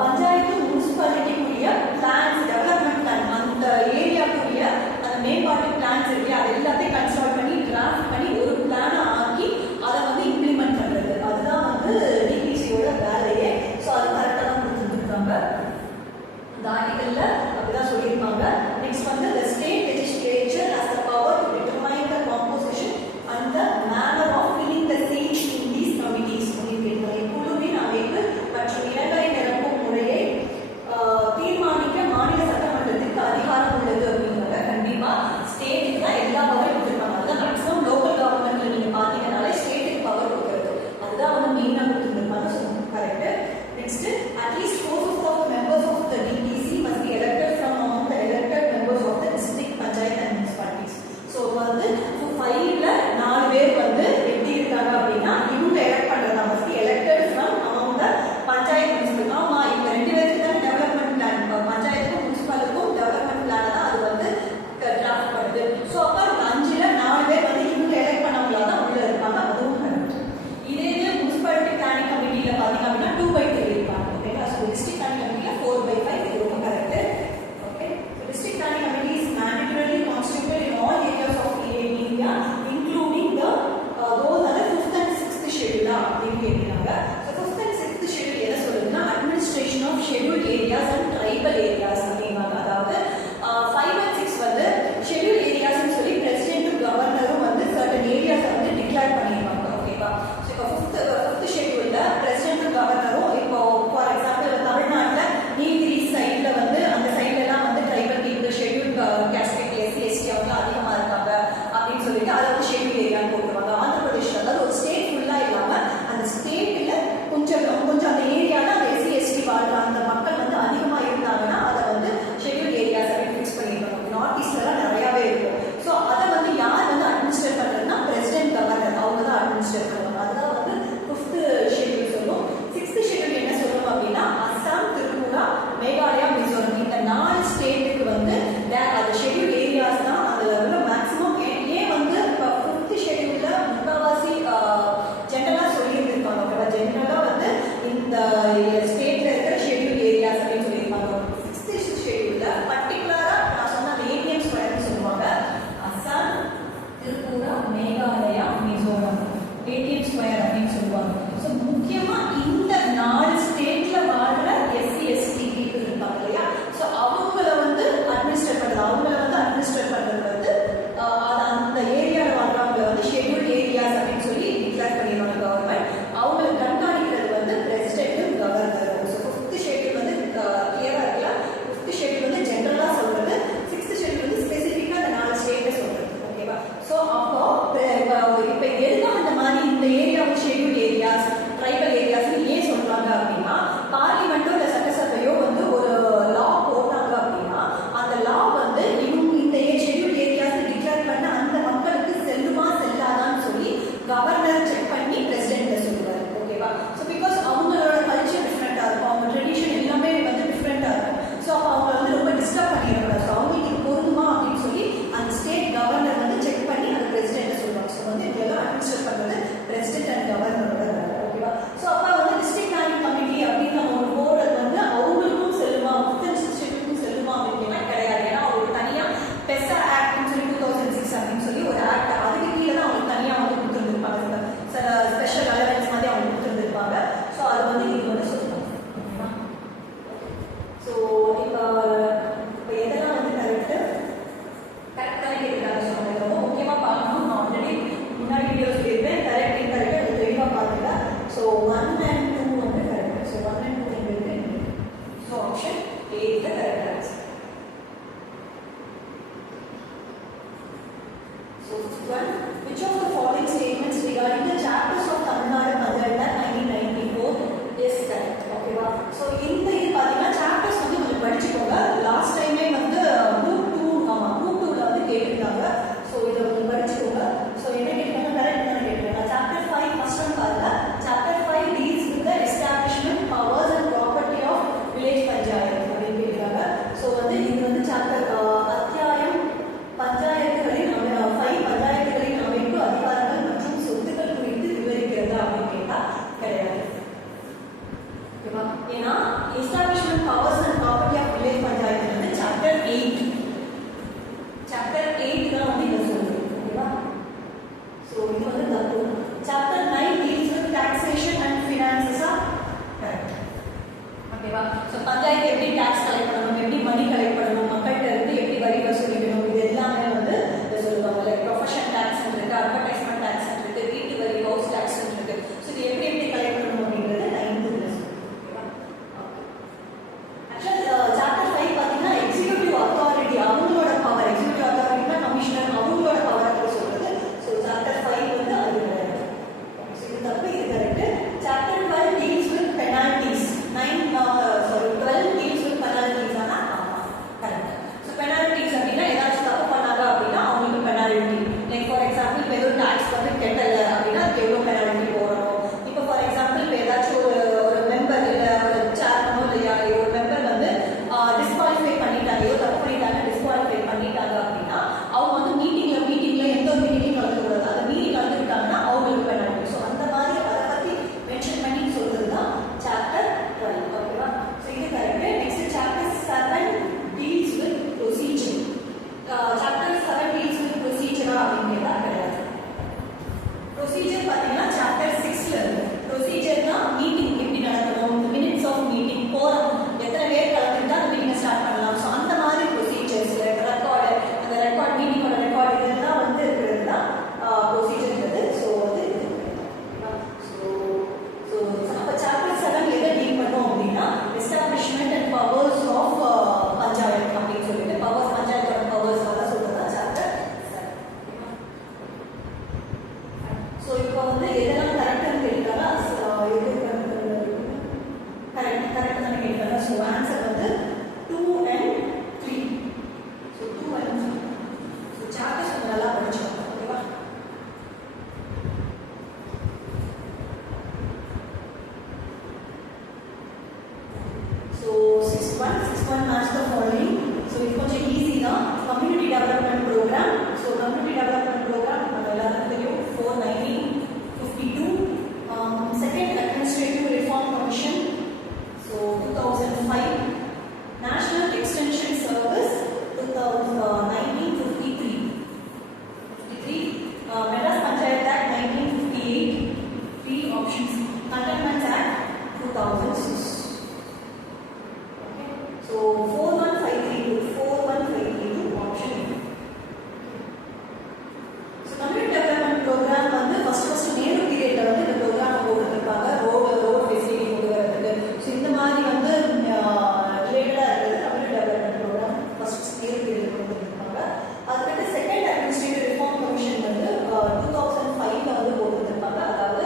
Panchayat முனிசிபாலிட்டிக்குரிய plans, development plan, அந்த ஏரியாக்குரிய அந்த மேம்பாட்டு பிளான்ஸ் இருக்கு, அது எல்லாத்தையும் கன்சல்ட் பண்ணி டிராஃப்ட் பண்ணி ஒரு பிளானை ஆக்கி அதை வந்து இம்ப்ளிமெண்ட் பண்றது. அதுதான் வந்து டிபிசியோட வேலையே. ஸோ அது கரெக்டாக தான் கொடுத்துருக்காங்க இந்த ஆர்டிகல்ல, அப்படிதான் சொல்லியிருப்பாங்க. நெக்ஸ்ட் வந்து the state legislature has the power to determine the composition and the manner of filling the seats in these committees. குழுவின் அமைப்பு மற்றும் இடங்களை நிரப்பும் முறையை ஓகேவா? ஸோ பஞ்சாயத்து எப்படி டேக்ஸ் கலெக்ட் பண்ணணும், எப்படி மணி கலெக்ட் பண்ணணும், மக்கள்கிட்ட இருந்து எப்படி வரி வசூலிக்கணும், இது எல்லாமே வந்து சொல்லுவாங்க. லைக் ப்ரொஃபஷன் டேக்ஸ் இருக்கு, அட்வர்டைஸ்மெண்ட் டேக்ஸ் இருக்கு, வீட்டு வரி, ஹவுஸ் டேக்ஸ் இருக்கு. ஸோ இது எப்படி எப்படி கலெக்ட் பண்ணணும் அப்படிங்கிறது 9th லெசன். ஓகேவா? ஆக்சுவலாக சாப்டர் 5 பார்த்தீங்கன்னா எக்ஸிக்யூட்டிவ் அத்தாரிட்டி, அவங்களோட பவர், எக்ஸிக்யூட்டிவ் அத்தாரிட்டினா கமிஷனர், அவங்களோட பவர் சொல்றது. ஸோ சாப்டர் 5 வந்து அது கிடையாது. ஸோ இது தப்பு, இது correct. Chapter 12 deals with penalties. 12 deals with penalties. ஆனால் கரெக்ட். ஸோ பெனால்டிஸ் அப்படின்னா ஏதாச்சும் தப்பு பண்ணாங்க அப்படின்னா அவங்களுக்கு பெனால்டி. லைக் ஃபார் எக்ஸாம்பிள் இப்போ ஏதோ டாக்ஸ் வந்து கெட்டல அப்படின்னா அதுக்கு எவ்வளோ பெனால்டி போடணும். இப்போ ஃபார் எக்ஸாம்பிள் இப்போ ஏதாச்சும் ஒரு மெம்பர் இல்லை ஒரு சேர்மனோ இல்லையா ஒரு மெம்பர் வந்து டிஸ்குவாலிஃபை பண்ணிட்டாங்க, ஏதோ தப்பு பண்ணிட்டாங்க, டிஸ்குவாலிஃபை பண்ணிட்டாங்க அப்படின்னா அவங்க வந்து மீட்டிங்ல எந்த ஒரு மீட்டிங்லையும் கலந்துக்கூடாது. அந்த மீட்டிங் கலந்துக்கிட்டாங்கன்னா அவங்களுக்கு பெனால்டி. ஸோ அந்த மாதிரி அதை பற்றி மென்ஷன் பண்ணி சொல்றது தான் சாப்டர் 12. ஓகேவா? ஸோ இது correct. Next chapter 7 deals with procedure. Chapter 7 deals with ப்ரொசீஜரா அப்படிங்கிறதா கிடையாது. ப்ரொசீஜர் பார்த்தீங்கன்னா சாப்டர் 6ல இருக்கு. ப்ரொசீஜர்னா மீட்டிங் எப்படி நடக்கணும், மினிட்ஸ் ஆஃப் மீட்டிங், கோரம் எத்தனை பேர் கலந்துக்கிட்டா அந்த மீட்டிங்கை ஸ்டார்ட் பண்ணலாம். ஸோ அந்த மாதிரி ப்ரொசீஜர்ஸ், ரெக்கார்டு, அந்த ரெக்கார்ட் மீட்டிங்கோட ரெக்கார்டு இதெல்லாம் வந்து இருக்கிறது தான் ப்ரொசீஜர்ங்கிறது. ஸோ வந்து அப்போ சாப்டர் 7 எதை டீல் பண்ணோம் அப்படின்னா establishment and powers of panchayat அப்படின்னு சொல்லிட்டு பவர்ஸ், பஞ்சாயத்தோட பவர்ஸ் எல்லாம் சொல்றதா சாப்டர் 7. ஸோ இப்போ வந்து எதெல்லாம் கரெக்டாக கேட்டாங்க, எது கரெக்டாக தானே கேட்டாங்க. ஸோ ஆன்சர் வந்து 2 and 3. So 2 and 3. So chapters கொஞ்சம் நல்லா படிச்சுக்கோங்க. ஓகேவா? So 6.1 match the following. So இது கொஞ்சம் ஈஸி தான். Community development programme. So community development programme நம்ம எல்லாருக்கும் தெரியும். 4/1952. Second administrative reform commission. So 2005. National extension service 1953. Madras panchayat act 1958. 3 options. Cantonment act 2006. So 41532 option A. So community development program வந்து first Nehru பீரியட்ல வந்து இந்த ப்ரோக்ராம் போட்டுருப்பாங்க. ரோட் ஃபெசிலிட்டி கொண்டு வரதுக்கு. ஸோ இந்த மாதிரி வந்து ரிலேட்டடா இருக்கிறது community development programme first Nehru பீரியட்ல போட்டுருப்பாங்க. அதுக்கடுத்து செகண்ட் அட்மினிஸ்ட்ரேட்டிவ் ரிஃபார்ம் கமிஷன் வந்து 2005ல வந்து போட்டுருப்பாங்க. அதாவது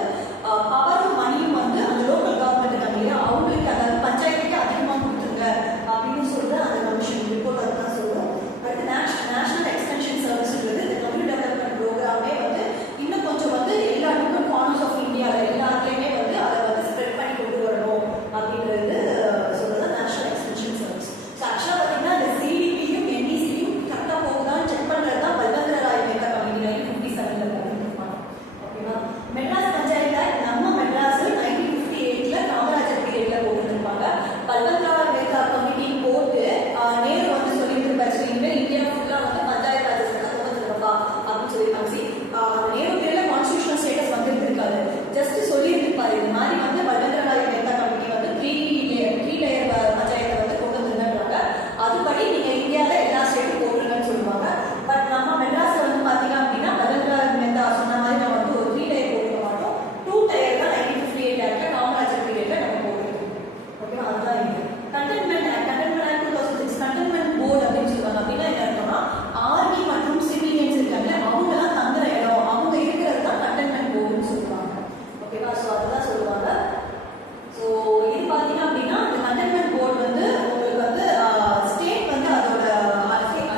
பவரும் மணியும் வந்து அந்த லோக்கல் கவர்மெண்ட் இல்லையா அவங்களுக்கு அதாவது பஞ்சாயத்துக்கு அதிகமாக கொடுத்துருங்க அப்படின்னு சொல்லிட்டு அந்த கமிஷன் ரிப்போர்ட் அதுதான் சொல்லுவோம். அடுத்து நேஷனல் எக்ஸ்டென்ஷன் சர்வீஸ்ன்றது இந்த கம்யூனிட்டி டெவலப்மெண்ட் ப்ரோக்ராமே வந்து இன்னும் கொஞ்சம் வந்து எல்லா டிஃபரெண்ட் கார்னர்ஸ் ஆஃப் இந்தியாவில் எல்லாத்துலேயுமே வந்து அதை வந்து ஸ்ப்ரெட் பண்ணி கொண்டு வரணும் அப்படின்றது சொல்றது நேஷனல் எக்ஸ்டென்ஷன் சர்வீஸ். ஸோ ஆக்சுவலாக பார்த்தீங்கன்னா இந்த சிடிபியும் என்இசியும் கரெக்டாக போகுதான்னு செக் பண்ணுறது தான் பல்கங்கர ராய் மேத்தா கமிட்டி 1957ல் பண்ணிருப்பாங்க. ஓகேவா? மெட்ராஸ் பஞ்சாயத்து ஆக்ட் நம்ம மெட்ராஸ் 1958ல காமராஜர் பீரியட்ல போட்டுருப்பாங்க. பல்கங்கர ராய் மேத்தா கமிட்டி போட்டு நேரு வந்து சொல்லியிருப்பாரு, இனிமேல் இந்தியா ஃபுல்லா வந்து பஞ்சாயத்து ராஜ் கொண்டுப்பா அப்படின்னு சொல்லியிருப்பாங்க. நேரு பீரியட்ல கான்ஸ்டியூஷனல் ஸ்டேட்டஸ் வந்து இருக்காது, ஜஸ்ட் சொல்லியிருப்பாரு இந்த மாதிரி வந்து பல்கங்கர ராய் மேத்தா கமிட்டி வந்து த்ரீ லேயர் பஞ்சாயத்தை வந்து கொண்டு வந்துருந்தாங்க. அதுபடி நீங்க இந்தியாவில் எல்லா ஸ்டேட்டும் போட்டுருங்கன்னு சொல்லுவாங்க. பட் நம்ம மெட்ராஸ்ல வந்து பாத்தீங்க அப்படின்னா பல்கங்கர ராய் மேத்தா சொன்ன மாதிரி நம்ம வந்து ஒரு 3 லேயர் போட்டுக்க மாட்டோம். 2 லேயர் தான் 1958 ஆக்ட்ல காமராஜர் பீரியட்ல நம்ம போட்டுருக்கோம். ஓகேவா? அதுதான் இது. கண்டென்மெண்ட் ஆக்ட் 2006 கண்டென்மெண்ட் போர்டு அப்படின்னு சொல்லுவாங்க. அப்படின்னா என்ன அர்த்தம்னா ஆர்மி மற்றும் சிவிலியன்ஸ் இருக்காங்க அவங்கலாம் தங்குற இடம் அவங்க இருக்கிறது தான் கண்டென்மெண்ட் போர்டுன்னு சொல்லுவாங்க. ஓகேவா? ஸோ அதுதான் சொல்லுவாங்க. ஸோ இது பார்த்தீங்க அப்படின்னா இந்த கண்டென்மெண்ட் போர்டு வந்து உங்களுக்கு வந்து ஸ்டேட் வந்து அதோட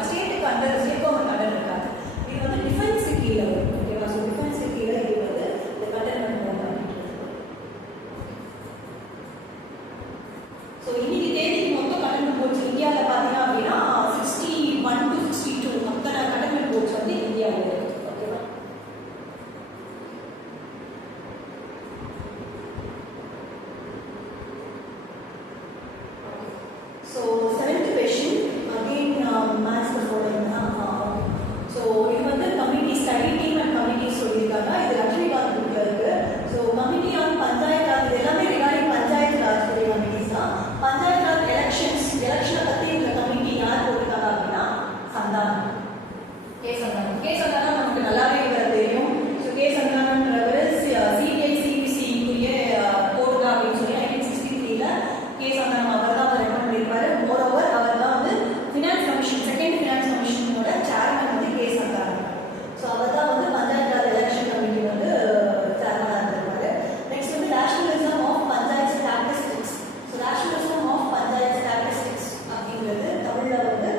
ஸ்டேட்டுக்கு அண்டர் ஸ்டேட் கவர்மெண்ட் அண்டர் இருக்காங்க. இது வந்து டிஃபென்ஸுக்கு கீழே வரும். ஓகேவா? ஸோ டிஃபென்ஸுக்கு கீழே இது வந்து இந்த கண்டென்மெண்ட் போர்டு அப்படின்றது. ஸோ இன்னைக்கு தேதிக்கு மொத்தம் கண்டென்மெண்ட் போர்ட்ஸ் இந்தியாவில் பார்த்தீங்க அப்படின்னா 61 to 62 அத்தனை கண்டென்மெண்ட் போர்ட்ஸ் வந்து இந்தியாவில் இருக்கு. ஓகேவா? So 7th question again match the following. So இது வந்து committee study team and committee சொல்லியிருக்காங்க. இது லட்சுமிகாந்த் புக்ல இருக்கு. So committee on Panchayat Raj இது எல்லாமே ரிகார்டிங் பஞ்சாயத்து ராஜ் கமிட்டிஸ் தான். பஞ்சாயத்து கே சந்தானம் அவர் தான் ரெக்கமெண்ட் பண்ணியிருப்பாரு. மோரோவர் அவர் தான் வந்து ஃபினான்ஸ் கமிஷன் செகண்ட் ஃபினான்ஸ் கமிஷனோட சேர்மன் வந்து கே சந்தானம். ஸோ அவர் தான் வந்து பஞ்சாயத்து ராஜ் எலெக்ஷன் கமிட்டி வந்து சேர்மனாக இருந்திருப்பாரு. நெக்ஸ்ட் வந்து rationalism of panchayat statistics. So rationalism of panchayat statistics அப்படிங்கிறது தமிழில் வந்து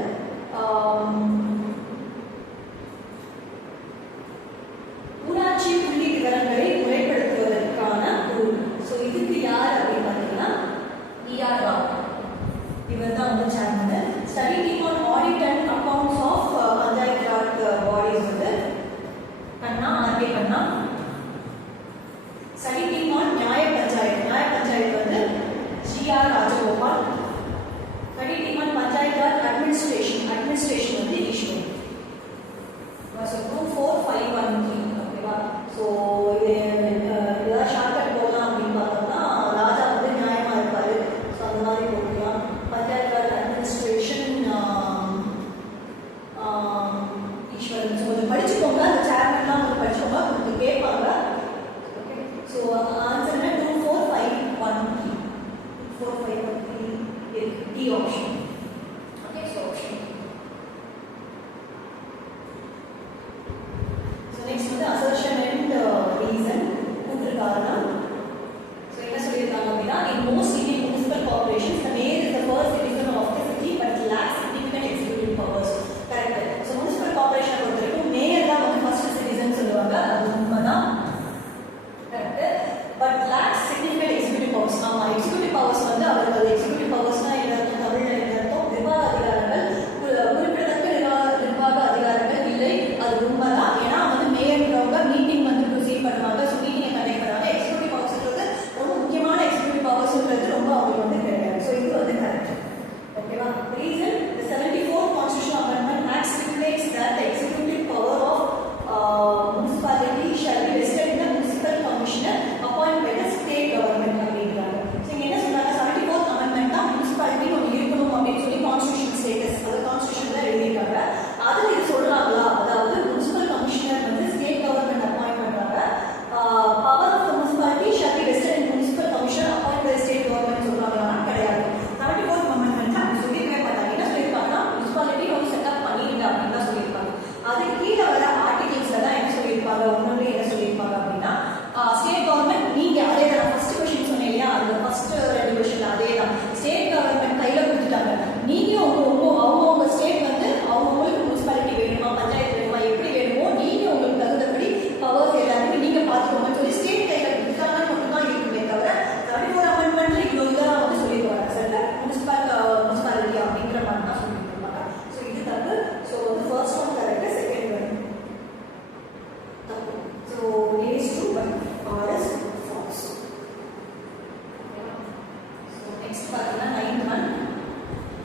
ஊராட்சி புள்ளி விவரங்களை முறைப்படுத்துவதற்கான ரூல். ஸோ இதுக்கு யார் அப்படின்னு பார்த்தீங்கன்னா ஈஆர் ராவ், இவர் தான் வந்து chairman. Study team on audit and accounts of Panchayat Raj bodies வந்து Khanna, R K Khanna. Study team on nyaya panchayat வந்து G R Rajagopal. Study team on Panchayat Raj administration வந்து ஈஸ்வரி. ஸோ 24513 ஓகேவா. ஸோ இதெல்லாம் ஷார்ட்கட் போகலாம் அப்படின்னு பார்த்தோம்னா ராஜா வந்து நியாயமா இருப்பாரு. ஸோ அந்த மாதிரி போகலாம். பஞ்சாயத்து ராஜ் அட்மினிஸ்ட்ரேஷன் ஈஸ்வரன். ஸோ கொஞ்சம் படிச்சுக்கோங்க, அந்த சேர்மன்லாம் வந்து படிச்சுக்கோங்க, உங்களுக்கு கேட்பாங்க. ஓகே, ஸோ ஆன்சர் என்ன 24513. 24513 D option. Okay, so option. Next வந்து அசர்ஷன் அண்ட் ரீசன், கூற்று காரணம். ஸோ என்ன சொல்லியிருக்காங்க அப்படின்னா in most Indian municipal corporations the mayor is the first citizen of the city but lacks significant executive powers. Correct. So municipal கார்பரேஷனை பொறுத்த வரைக்கும் mayor தான் வந்து ஃபர்ஸ்ட் சிட்டிசன் சொல்லுவாங்க, அது உண்மைதான். Correct. But lacks significant executive powers. ஆமாம், executive powers வந்து அவர்கள் எக்ஸிக்யூட்டிவ் பவர்ஸ்னா என்ன தமிழில் என்ன அர்த்தம்? நிர்வாக அதிகாரங்கள், குறிப்பிடத்தக்க நிர்வாக அதிகாரங்கள் இல்லை, அது உண்மைதான். ஏன்னா வந்து மேயர்ன்றவங்க மீட்டிங் வந்து ப்ரொசீட் பண்ணுவாங்க, ஸோ மீட்டிங்கை கண்டக்ட் பண்ணுவாங்க. எக்ஸிக்யூட்டிவ் பவர்ஸ்ன்றது ரொம்ப முக்கியமான எக்ஸிக்யூட்டிவ் பவர்ஸ்ன்றது ரொம்ப அவங்களுக்கு வந்து கிடையாது. ஸோ இது வந்து கரெக்ட். ஓகேவா. Reason the 74th Constitutional Amendment Act stipulates that the executive power of municipality shall be vested in the municipal commissioner appointed by the state government அப்படின்றாங்க. ஸோ இங்கே என்ன சொல்றாங்க, 74th Amendment தான் முனிசிபாலிட்டி ஒன்று இருக்கணும் அப்படின்னு சொல்லி கான்ஸ்டியூஷன் ஸ்டேட்டஸ், அது கான்ஸ்டியூஷன்ல எழுதியிருக்காங்க. அதில் இது சொல்றாங்களா, அதாவது முனிசிபல் கமிஷனர் வந்து ஸ்டேட் கவர்மெண்ட் அப்பாயிண்ட் பண்றாங்க. Power of municipality shall be vested in municipal commissioner appoint by state government சொல்றாங்களா? கிடையாது. 74th Amendment அப்படி சொல்லியிருக்கவே மாட்டாங்க. என்ன சொல்லியிருக்காங்கன்னா முனிசிபாலிட்டி வந்து செட்டப் பண்ணிருங்க அப்படின்னு தான் சொல்லியிருக்காங்க. அது கீழே வர ஆர்டிகல்ஸ்ல தான் என்ன சொல்லியிருப்பாங்க, ஒன்னொன்று என்ன சொல்லியிருப்பாங்க அப்படின்னா ஸ்டேட் கவர்மெண்ட் நீங்க அதே தான் ஃபர்ஸ்ட் கொஸ்டின் சொன்னேன் இல்லையா, அந்த ஃபர்ஸ்ட் 2 கொஸ்டின் அதே தான். ஸ்டேட் கவர்மெண்ட் கையில கொடுத்துட்டாங்க. நீங்க அவங்கவுங்க ஸ்டேட் வந்து அவங்கவுங்களுக்கு முனிசிபாலிட்டி வேணுமா, பஞ்சாயத்து வேணுமா, எப்படி வேணுமோ நீங்க உங்களுக்கு தகுந்தபடி பவர்ஸ் எல்லாருமே நீங்க பார்த்துக்கோங்கன்னு சொல்லி ஸ்டேட் கையில கொடுத்தாங்க மட்டும்தான் இருக்குமே தவிர 34 அமெண்ட்மெண்ட்ல இவ்வளோ இதாக வந்து சொல்லிடுவாங்க. சரிங்களா, முனிசிபாலிட்டி அப்படிங்கிற மாதிரி தான் சொல்லிட்டு இருப்பாங்க. ஸோ இது தப்பு. ஸோ வந்து first one correct, second one தப்பு. So A is true but R is false. So next பார்த்தீங்கன்னா 9th one.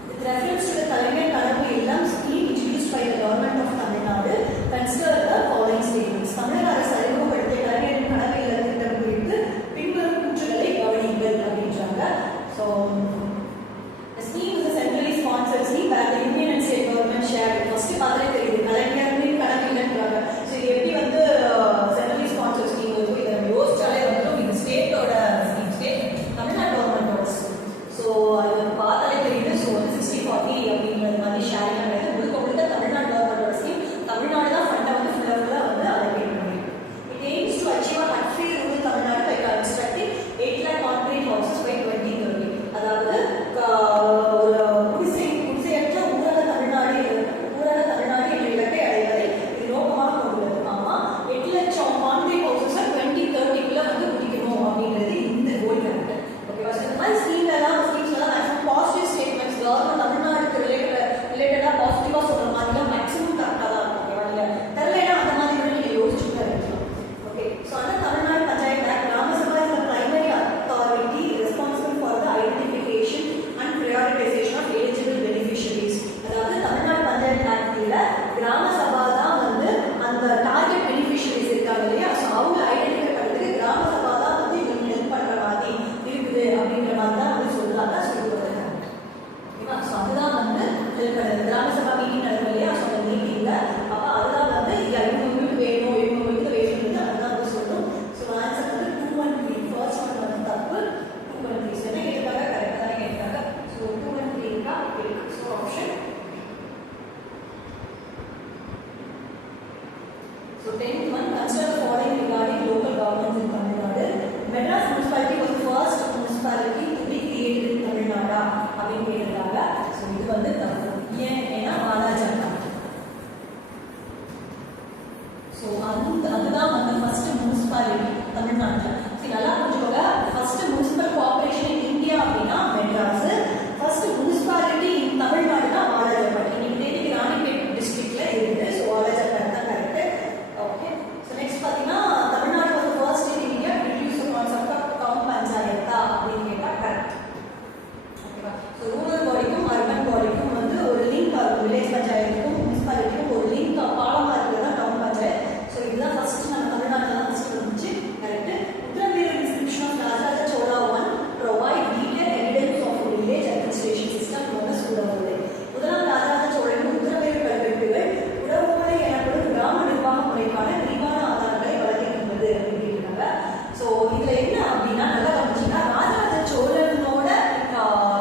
With reference to the Kalaignar Kanavu Illam scheme introduced by the government of Tamil Nadu, consider the following statements. தமிழக அரசு அறிமுகப்படுத்திய கலைஞரின் கனவு இல்ல திட்டம் குறித்து பின்வரும் கூற்றுகளை கவனியுங்கள் அப்படின்றாங்க. So the scheme is a centrally sponsored scheme where the Union and state government shared. First பார்த்தாலே தெரியுது கலைஞரின் கனவு இல்லைன்றாங்க. ஸோ இது எப்படி வந்து சென்ட்ரலி ஸ்பான்சர்ட் ஸ்கீம் இருக்கும், இதை யோசிச்சாலே வந்துடும் இது ஸ்டேட்டோட ஸ்கீம், ஸ்டேட் தமிழ்நாடு கவர்மெண்டோட ஸ்கீம். ஸோ அது பார்த்தாலே தெரியுது. ஸோ வந்து 60-40 வில்லேஜ் பஞ்சாயத்துக்கும் முனிசிபாலிட்டிக்கும் ஒரு லிங்க் பாலமாக இருக்கிறது தான் டவுன் பஞ்சாயத்து. ஸோ இதுதான் ஃபர்ஸ்ட் நம்ம தமிழ்நாட்டில் தான் ஃபர்ஸ்ட் வந்துச்சு. Correct. Uthiramerur inscription of Rajaraja Chola one provide detail evidence of village administration system ஒன்று சூழவுள்ளது. முதலாம் ராஜராஜ சோழன் உத்தரமேரூர் கல்வெட்டுகள் உடவுமுறை எனப்படும் கிராம நிர்வாக முறைக்கான விரிவான ஆதாரங்களை வழங்குகின்றது அப்படின்றாங்க. ஸோ இதுல என்ன அப்படின்னா நல்லா வந்துச்சுன்னா ராஜராஜ சோழனோட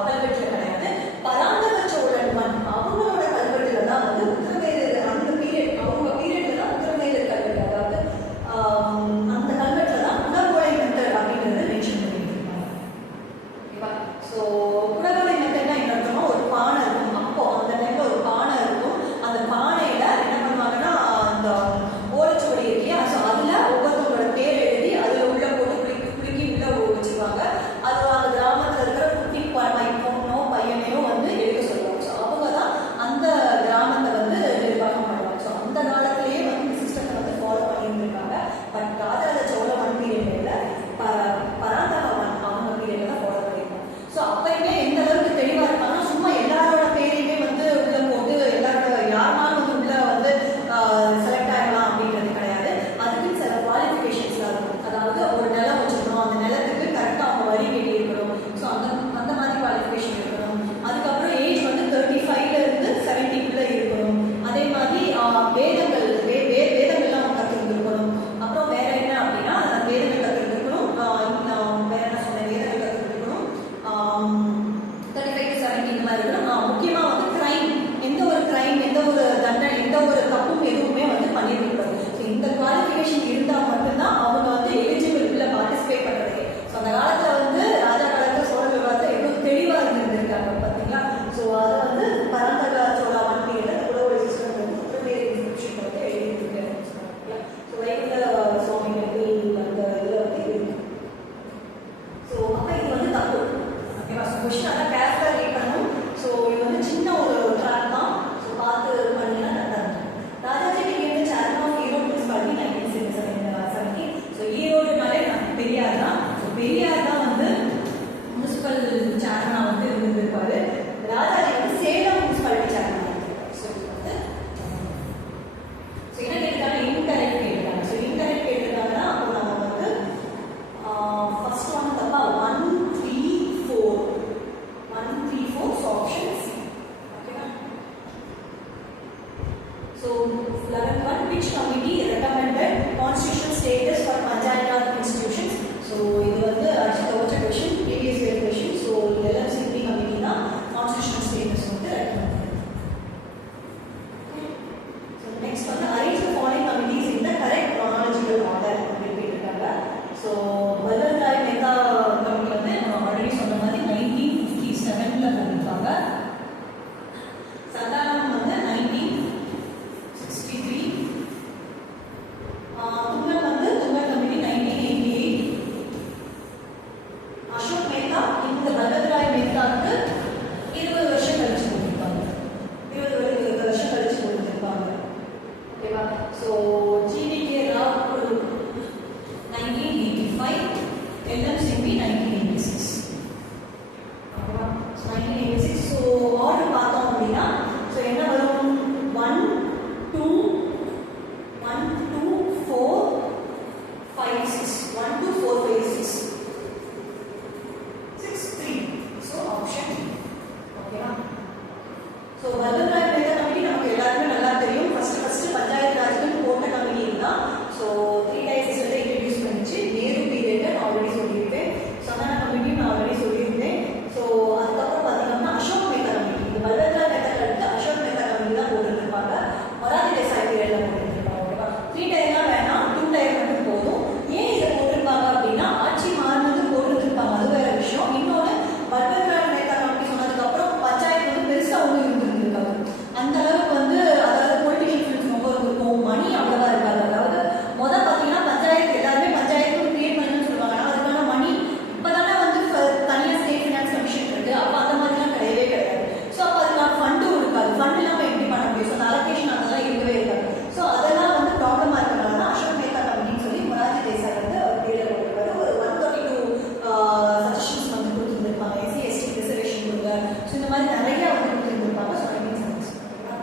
கல்வெட்டுல கிடையாது, பராந்தக சோழன் அவங்களோட கல்வெட்டுல தான் வந்து உத்தரமேரூர் அந்த பீரியட் அவங்க பீரியட்ல தான் உத்தரமேரூர் கல்வெட்டு, அதாவது அந்த கல்வெட்டுல தான் குடவோலை மெத்தட் அப்படின்றது மென்ஷன் பண்ணியிருக்காங்க. ஓகேவா? ஸோ குடவோலை மெத்தட்னா என்ன அர்த்தமா, ஒரு பானை இருக்கும். அப்போ அந்த டைம்ல ஒரு பானை இருக்கும். அந்த பானையில என்ன பண்ணுவாங்கன்னா அந்த ஓலைச்சுவடி இருக்கியா, ஸோ அதுல ஒவ்வொருத்தவங்களோட பேர் எழுதி அதுல உள்ள போட்டு குலுக்கி உள்ள வச்சிருவாங்க. அது அந்த கிராமத்துல இருக்கிற குட்டி பொண்ணோ பையனையோ வந்து எடுக்க சொல்லுவாங்க. ஸோ அவங்க தான் அந்த கிராமத்தை வந்து நிர்வாகம் பண்ணுவாங்க. ஸோ அந்த காலத்திலேயே வந்து இந்த சிஸ்டத்தை வந்து ஃபாலோ பண்ணியிருந்திருக்காங்க. பட் ராஜராஜ சோழன் பீரியட்ல பராந்தகவன் அவங்க பீரியட்ல தான் ஃபாலோ பண்ணியிருக்காங்க. ஸோ அப்பயுமே எந்த அளவுக்கு தெளிவா இருப்பாங்கன்னா சும்மா எல்லாரோட பேரையுமே வந்து உள்ள போட்டு எல்லாரோட யாருனாலும் வந்து உள்ள வந்து செலக்ட் ஆகலாம் அப்படின்றது கிடையாது. அதுக்கு சில குவாலிஃபிகேஷன்ஸ்லாம் இருக்கும். அதாவது ஒரு நிலம் வச்சிருக்கணும், அந்த நிலத்துக்கு கரெக்டாக அவங்க வரி கட்டி இருக்கணும். ஸோ அந்த மாதிரி குவாலிஃபிகேஷன் இருக்கணும். அதுக்கப்புறம் ஏஜ் வந்து 35ல இருந்து 70க்குள்ள இருக்கணும். அதே மாதிரி வேதங்கள் வேதங்கள்லாம் அவங்க கற்றுருந்துருக்கணும். அப்புறம் வேற என்ன அப்படின்னா வேதங்கள் கற்றுருந்துருக்கணும். வேற என்ன சொன்னேன், வேதங்கள் கற்றுருந்துருக்கணும். 35 to 70 இந்த மாதிரி இருக்கணும். முக்கியமாக வந்து கிரைம், எந்த ஒரு தண்டனை, எந்த ஒரு தப்பும் எதுவுமே வந்து பண்ணியிருக்கக்கூடாது. ஸோ இந்த குவாலிஃபிகேஷன் இருந்தால் மட்டும்தான் அவங்க வந்து எலிஜிபிள் உள்ள பார்ட்டிசிபேட் பண்ணுறதுக்கு. ஸோ அந்த காலத்தில் வந்து ராஜா காலத்தில் சோழர்கள் காலத்தில் எவ்வளோ தெளிவாக இருந்திருக்காங்க பார்த்தீங்களா. ஸோ அதை வந்து பராந்தக சோழா ஒன் பீரியட் உடவோலை சிஸ்டம் வந்து உத்தரமேரூர் இன்ஸ்கிரிப்ஷன் வந்து எழுதியிருக்காங்க. ஸோ வைகுண்ட சுவாமி டெம்பிள் அந்த இதில் வந்து இருக்கு. ஸோ அப்போ இது வந்து தப்பு. ஓகேவா? ஸோ கொஸ்டின் அதான் கேர்ஃபுல்லாக ரீட் பண்ணணும். ஸோ இது வந்து சின்ன ஒரு ட்ராக் தான். ஸோ பார்த்து பண்ணினா கரெக்டாக இருக்கும். Rajaji became the chairman of Erode municipality 1970. So ஈரோடுனாலே பெரியார் தான். ஸோ பெரியார் தான் வந்து முனிசிபல் சேர்மனாக வந்து இருந்திருப்பாரு. ராஜாஜி வந்து சேலம் முனிசிபாலிட்டி சேர்மனாக இருந்திருப்பாரு. ஸோ இது வந்து என்ன கேட்டாங்க, இன்கரெக்ட் கேட்டாங்க. ஸோ இன்கரெக்ட் கேட்டிருக்காங்கன்னா அப்போ நம்ம வந்து ஃபர்ஸ்ட் ஒன் தப்பா 1, 3, 4 ஸோ ஆப்ஷன் சி. ஓகேவா? So 11th one, which committee recommended constitutional status for panchayat raj institutions? So இது வந்து actually வச்ச question, previous year question. So LMCB committee தான் constitutional status வந்து recommend பண்ணுது. ஸோ next வந்து arrange the following committees in the correct chronological order அப்படின்னு கேட்டிருக்காங்க. So வல்லவராய் மேத்தா கமிட்டி வந்து நம்ம ஆல்ரெடி சொன்ன மாதிரி 1957ல பண்ணியிருக்காங்க. சந்தானம் வந்து 1963. துங்கல் வந்து துங்கல் கமிட்டி 1988. அசோக் மேத்தா இந்த வல்லவராய் மேத்தாவுக்கு 20 வருஷம் கழிச்சு கொடுத்துருப்பாங்க. 20 வருஷம் கழிச்சு கொடுத்துருப்பாங்க. ஓகேவா? So GVK Rao 1985, LMCB 1986. ஓகேவா? ஸோ 1986. ஸோ ஆர்டர் பார்த்தோம் அப்படின்னா ஸோ என்ன வரும், 1, 2, 4, 5, 6. 1, 2, 4, 5, 6. 6, 3. So option. ஓகேவா? ஸோ வல்லவராய் மேத்தா கமிட்டி நமக்கு எல்லாருமே நல்லா தெரியும். ஃபர்ஸ்ட் பஞ்சாயத்து ராஜ்கள் போட்ட கமிட்டி தான். ஸோ 3 டைப்ஸ் வந்து இன்ட்ரடியூஸ் பண்ணிச்சு. நேரு பீரியட் நான் ஆல்ரெடி சொல்லியிருப்பேன். சந்தான கமிட்டி நான் ஆல்ரெடி சொல்லியிருந்தேன். ஸோ அதுக்கப்புறம் பார்த்தீங்கன்னா அசோக் மேத்தா கமிட்டி, இந்த வல்லவராய் மேத்தா கமிட்டி அசோக் மேத்தா கமிட்டி தான் போட்டுருப்பாங்க. மொரார்ஜி தேசாய் பீரியட்ல போட்டுருப்பாங்க. ஓகேவா? 3 டயர்லாம் வேணாம், 2 டயர் மட்டும் போதும். ஏன் இதை போட்டிருப்பாங்க அப்படின்னா ஆட்சி மாறினது போட்டுருப்பாங்க, அது வேற விஷயம். இன்னொன்று வல்லவராய் மேத்தா கமிட்டி சொன்னதுக்கு அப்புறம் பஞ்சாயத்து வந்து பெருசா ஒன்று இருந்திருக்காங்க. அந்த அளவுக்கு வந்து அதாவது பொலிட்டிக்கல் ஃபில்ஸ் ரொம்ப இருக்கும், மணி அவ்வளவா இருக்காது. அதாவது பார்த்தீங்கன்னா பஞ்சாயத்து எல்லாருமே பஞ்சாயத்து கிரியேட் பண்ணணும்னு சொல்லுவாங்க. ஆனால் அதுக்கான மணி இப்போதானே வந்து தனியாக ஸ்டேட் ஃபினான்ஸ் கமிஷன் இருக்கு. அப்போ அந்த மாதிரிலாம் கிடையவே கிடையாது. ஸோ அப்போ அதுக்கான ஃபண்டும் இருக்காது. ஃபண்ட் இல்லாமல் எப்படி பண்ண முடியும்? ஸோ அந்த அலோகேஷன் அதெல்லாம் இருக்கவே இருக்காது. ஸோ அதெல்லாம் வந்து ப்ராப்ளமாக இருக்கிறனால தான் அசோக் மேத்தா கமிட்டின்னு சொல்லி மொரார்ஜி தேசாய் வந்து அவர் கீழே போட்டிருக்காரு. ஒரு 132 சஜஷன்ஸ் வந்து கொடுத்துருந்துருப்பாங்க. SC ST ரிசர்வேஷன் கொடுங்க. ஸோ இந்த மாதிரி நிறைய வந்து கொடுத்துருந்துருப்பாங்க. So 1970.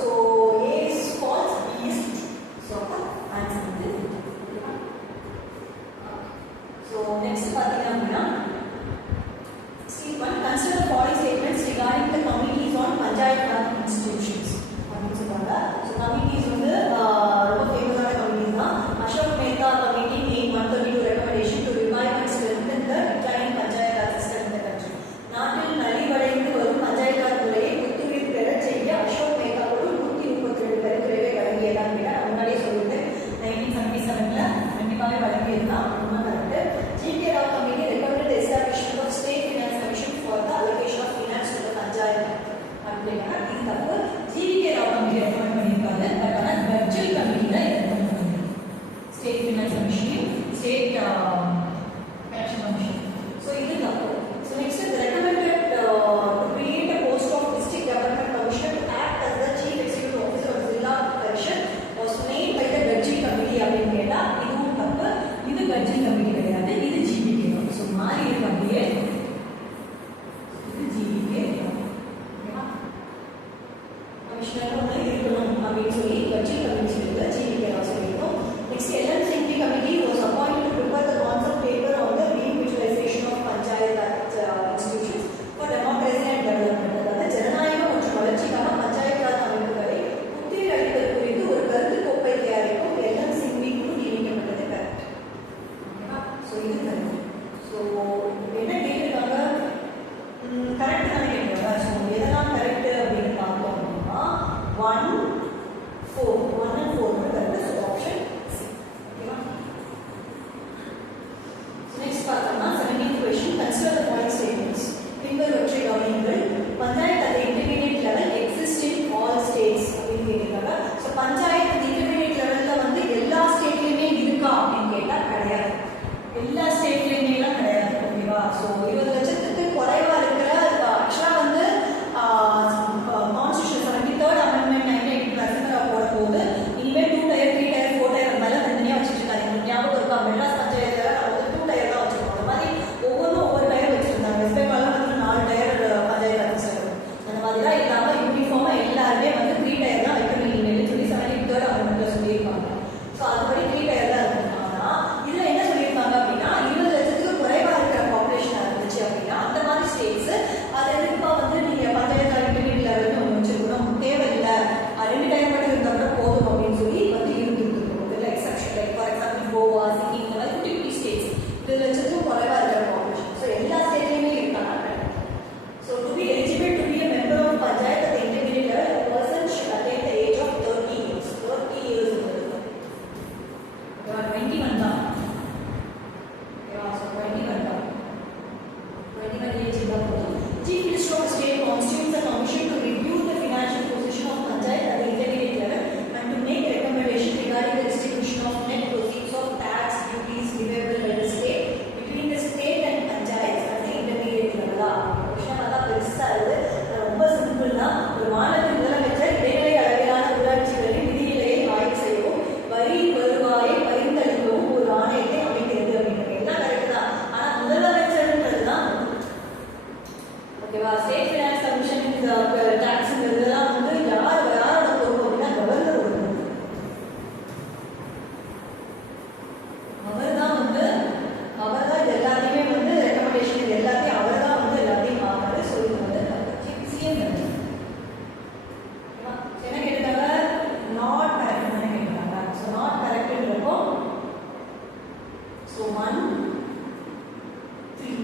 So A is false, B is true. So answer வந்து so next பாத்தீங்கன்னா அப்படின்னா C1 consider the following statements regarding the committees on panchayat raj institutions அப்படின்னு சொல்றாங்க. So committees வந்து ரொம்ப ஃபேமஸான committees தான். Ashok Mehta committee made 132 recommendation to revive and strengthen the declining panchayat raj system in the country. நாட்டில் நலிவடைந்து வரும் பஞ்சாயத்து ராஜ் முறையை புத்துயிர் பெறச் செய்ய அசோக் மேத்தா ஒரு 132 பரிந்துரைகளை வழங்கியதான் விட முன்னாடியே சொல்லிட்டு 1977ல கண்டிப்பாகவே வழங்கியதுதான் ரொம்ப correct. GK Rao committee recommended the establishment of state finance commission for the allocation of finance to the panchayat அப்படின்னா இது தப்பு. GK Rao committee ரெக்கமெண்ட் பண்ணியிருக்காங்க. பட் ஆனால் பட்ஜெட் கமிட்டி தான் ரெக்கமெண்ட் பண்ணியிருக்காங்க. State finance commission, state election commission. So இது தப்பு. So next இது recommended to create a post of district development commissioner to act as the chief executive officer of Zilla Parishad was made by the budget committee அப்படின்னு கேட்டா இதுவும் தப்பு. இது budget committee கிடையாது, இது GBK தான். ஸோ மாறி இருக்கு அப்படியே, இது GBK கமிஷனர் ஒன்று இருக்கணும் அப்படின்னு சொல்லி பட்ஜெட் கமிட்டி சொல்லுது, GBK தான் சொல்லியிருக்கோம். Next LM Singhvi committee was appointed to prepare the concept paper on the revitalization of panchayat institutions for democracy and development. அதாவது ஜனநாயகம் மற்றும் வளர்ச்சிக்கான பஞ்சாயத்து ராஜ் அமைப்புகளை புத்துயிர் அளிப்பது குறித்து ஒரு கருத்து கோப்பை தயாரிக்கும் LM Singhvi குழு நியமிக்கப்பட்டது கரெக்ட். ஸோ இது கரெக்ட். ஸோ என்ன கேட்டிருக்காங்க, கரெக்ட் தானே கேட்குறாங்க. ஸோ எதெல்லாம் கரெக்ட் அப்படின்னு பார்த்தோம் அப்படின்னா 1, 4 1 and 4 correct. So option C. ஓகேவா? நெக்ஸ்ட் பார்த்தோம்னா 17th question. Consider the following statements. பின்வருவற்றை கவனியுங்கள். Panchayat at the intermediate level exist in all states அப்படின்னு கேட்டிருக்காங்க. So panchayat at the intermediate levelல வந்து எல்லா ஸ்டேட்லயுமே இருக்கா அப்படின்னு கேட்டா கிடையாது. எல்லா ஸ்டேட்லயுமே எல்லாம் கிடையாது. ஓகேவா? ஸோ 20 லட்சத்துக்கு குறைவா இருக்கிற ஆக்சுவலா வந்து கான்ஸ்டியூஷன் 73rd அமெண்ட்மெண்ட் 1980 போடும்போது இனிமேல் 2 டயர் 3 டயர் 4 டயர் அந்த மாதிரிலாம் தனியாக வச்சுட்டு இருக்காங்க. ஞாபகம் இருக்கா? மெட்ராஸ் பஞ்சாயத்துல நம்ம வந்து 2 டயர் தான் வச்சிருக்கோம். அந்த மாதிரி ஒவ்வொன்றும் ஒவ்வொரு டயர் வச்சிருந்தாங்க. வெஸ்ட் பெங்கால்ல வந்து 4 டயர் பஞ்சாயத்து ஆஃபீஸர். அந்த மாதிரிலாம் இல்லாம யூனிஃபார்மா எல்லாருமே வந்து 3 டயர் தான் வைக்கணும் இனிமேல் சொல்லி 73rd அமெண்ட்மெண்ட்ல சொல்லியிருக்காங்க. ஸோ அதுபடி 3 டயர் தான் இருக்கும். ஆனா இதுல என்ன சொல்லியிருக்காங்க அப்படின்னா 20 லட்சத்துக்கு குறைவா இருக்கிற பாப்புலேஷன் இருந்துச்சு அப்படின்னா அந்த மாதிரி ஸ்டேட்ஸ் அது எதுப்பா வந்து நீங்க பஞ்சாயத்து இன்டர்மீடியட் லெவல்னு ஒன்று வச்சிருக்கணும், தேவையில்லை 2 டயர் மட்டும் இருந்தா கூட போதும் அப்படின்னு சொல்லி வந்து இருந்துருக்கணும். இதில் exception like for example Goa, Sikkim இந்த மாதிரி குட்டி குட்டி ஸ்டேட்ஸ் 20 லட்சத்துக்கும் குறைவா இருக்கிற பாப்புலேஷன். ஸோ எல்லா ஸ்டேட்லையுமே இருக்காங்க. So to be eligible to be a member of panchayat at the intermediate level, a person should attain the age of 30 years. 30 years இருக்கு. ஓகேவா? 21 தான். ஓகேவா? ஸோ 21 தான். 21 ஏஜ் தான் போதும். Chief Minister of the state constitutes a commission to review the financial position of panchayat at the intermediate level and to make recommendation regarding the distribution of net proceeds of tax, duties, leviable by the state between the state and panchayats at the intermediate level. விஷயம் நல்லா பெருசா இருக்கு. ரொம்ப simple தான். ஒரு மாநிலத்தின் முதலமைச்சர் இடைநிலை அளவிலான ஊராட்சிகளின் நிதிநிலையை ஆய்வு செய்யவும் வரி வருவாயை பகிர்ந்தளிக்கவும் ஒரு ஆணையத்தை அமைக்கிறது அப்படின்றது எல்லாம் கரெக்ட் தான். ஆனா முதலமைச்சர்ன்றது தான் ஓகேவா? ஸ்டேட் ஃபினான்ஸ் கமிஷன் டாக்ஸ் இதெல்லாம் வந்து யாரோட பொறுப்பு அப்படின்னா கவர்னரோட பொறுப்பு. அவர் தான் இது எல்லாத்தையுமே வந்து ரெக்கமெண்டேஷன் இது எல்லாத்தையும் அவர் தான் வந்து எல்லாத்தையும் பார்ப்பாரு. ஸோ இது வந்து சிஎம் வந்து என்ன கேட்டாங்க, நாட் கரெக்ட் தானே கேட்டாங்க. ஸோ நாட் கரெக்ட்ன்றப்போ ஸோ 1, 3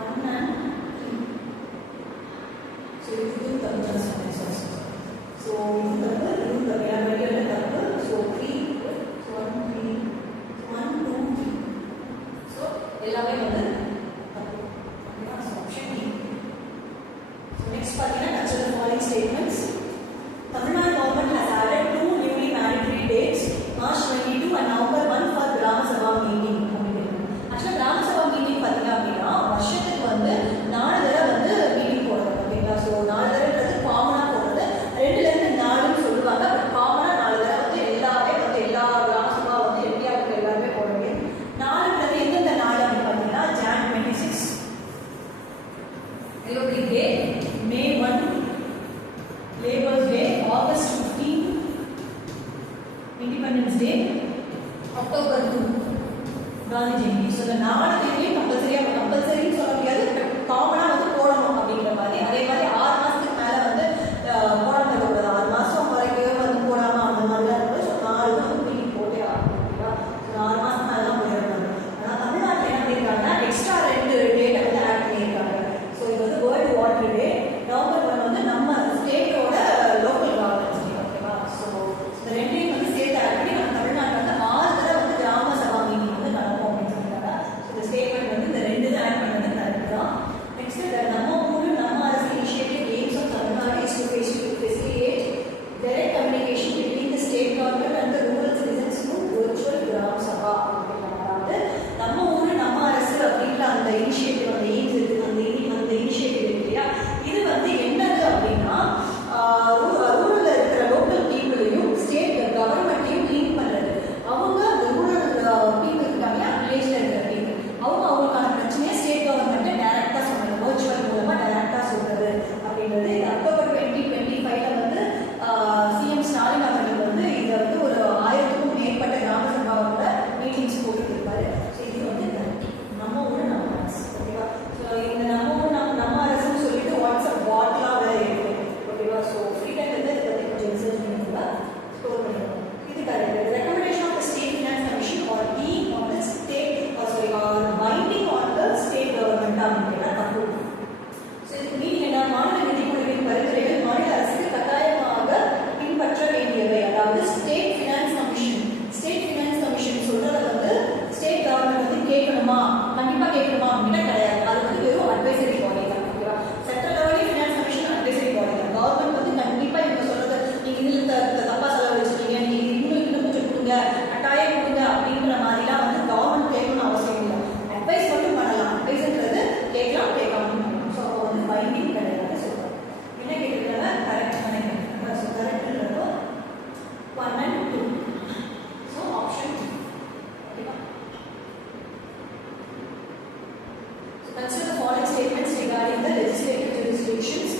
1 and 3. So இது தப்பு. So இது தப்பு, இது தப்பு. எல்லா வழியிலும் தப்பு. So 3, 1, 3, 1, 2, 3. So எல்லாமே வந்து தப்பு. ஓகேவா? So option D. So next பார்த்தீங்கன்னா consider the following statements. Tamil Nadu government has added 2 newly mandatory dates, March 22 and November 1 for Gram Sabha meeting. Actually Gram Sabha meeting பார்த்தீங்க அப்படின்னா வருஷத்துக்கு வந்து 4 தடவை வந்து மீட்டிங் போடுறது. ஓகேங்களா? ஸோ 4 தடவைன்றது காமனாக போடுறது. 2லேருந்து 4ன்னு சொல்லுவாங்க. பட் காமனாக 4 தடவை வந்து எல்லாமே வந்து எல்லா கிராம சபா வந்து இந்தியாவுக்கு எல்லாருமே போட முடியும். 4ன்றது எந்தெந்த நாள் அப்படின்னு பார்த்தீங்கன்னா Jan 26, regarding the legislative jurisdictions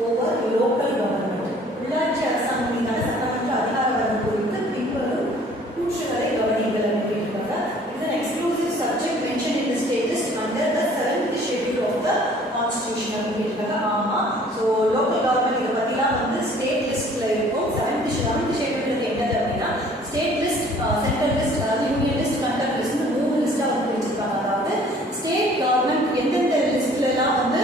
over local government. உள்ளாட்சி அரசாங்கம் மீதான சட்டமன்ற அதிகார வரம்பு குறித்து பின்வரும் கூற்றுகளை கவனியுங்கள் அப்படிங்கிறாங்க. இது an exclusive subject mentioned in the state list under the 7th schedule of the constitution அப்படிங்கிறாங்க. ஆமா, so local government இத பத்திலாம் வந்து state listல இருக்கும். 7th schedule என்னது அப்படின்னா state list, central list, union list, concurrent list மூணு லிஸ்டா வந்து வச்சிருக்காங்க. அதாவது ஸ்டேட் கவர்மெண்ட் எந்தெந்த லிஸ்ட்ல எல்லாம் வந்து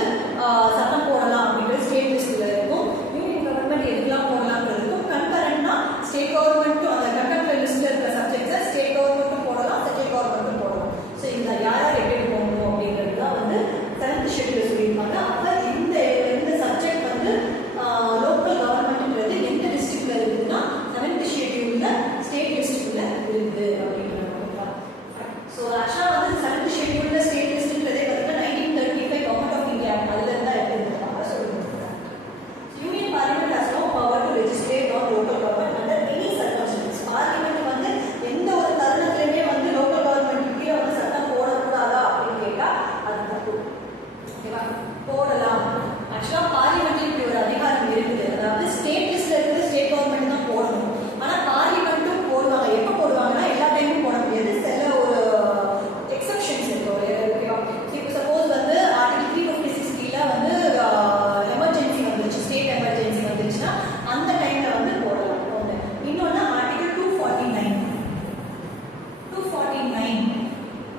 சட்டம் போடலாம் அப்படிங்கிறது ஸ்டேட் லிஸ்ட்ல இருக்கும். யூனியன் கவர்மெண்ட் எதுக்கெல்லாம் போடலாம்னு இருக்கும். கன்கரண்ட்னா ஸ்டேட் கவர்மெண்ட்டும் அந்த கன்கரண்ட் லிஸ்ட்ல இருக்கிற சப்ஜெக்ட்ஸை ஸ்டேட் கவர்மெண்ட்டும் போடலாம், சென்ட்ரல் கவர்மெண்ட்டும் போடலாம். ஸோ இந்த யார் யார் எப்படி போகணும் அப்படிங்கிறது தான் வந்து 7th ஷெட்யூல் சொல்லியிருப்பாங்க. அப்போ இந்த சப்ஜெக்ட் வந்து லோக்கல் கவர்மெண்ட்ன்றது எந்த டிஸ்ட்ரிக்ட்ல இருக்குதுன்னா 7th ஷெட்யூல்ல ஸ்டேட் லிஸ்ட்ல இருக்குது அப்படிங்கிறாங்க. ஸோ ஆக்சுவலாக வந்து 7th ஷெட்யூல்ல ஸ்டேட் லிஸ்ட்ன்றதே பார்த்தீங்கன்னா 1935 கவர்மெண்ட் ஆஃப் இந்தியா அதுல இருந்தா எடுத்துருக்காங்க சொல்லியிருக்காங்க. Union parliament has no power to legislate on local government under any circumstances. Parliament வந்து எந்த ஒரு தருணத்திலுமே வந்து லோக்கல் கவர்மெண்ட் கீழே வந்து சட்டம் போடக்கூடாதா அப்படின்னு கேட்டா அது தப்பு. ஓகேவா, போடலாம். ஆக்சுவலாக பார்லிமெண்ட்ல இப்படி ஒரு அதிகாரம் இருக்குது. அதாவது ஸ்டேட் லிஸ்ட்ல இருக்கிற ஸ்டேட் கவர்மெண்ட் தான் போடணும். ஆனா பார்லிமெண்ட்டும் போடுவாங்க. எப்போ போடுவாங்கன்னா எல்லா டைமும் போட முடியாது, சில ஒரு எக்ஸப்ஷன்ஸ் இருக்கு. ஓகேவா, இப்போ சப்போஸ் வந்து ஆர்டிகல் 350 வந்து எமர்ஜென்சி வந்துருச்சு, ஸ்டேட் எமர்ஜென்சி வந்துருச்சுன்னா அந்த டைம்ல வந்து போடலாம். ஒன்று. இன்னொன்று ஆர்டிகல் 249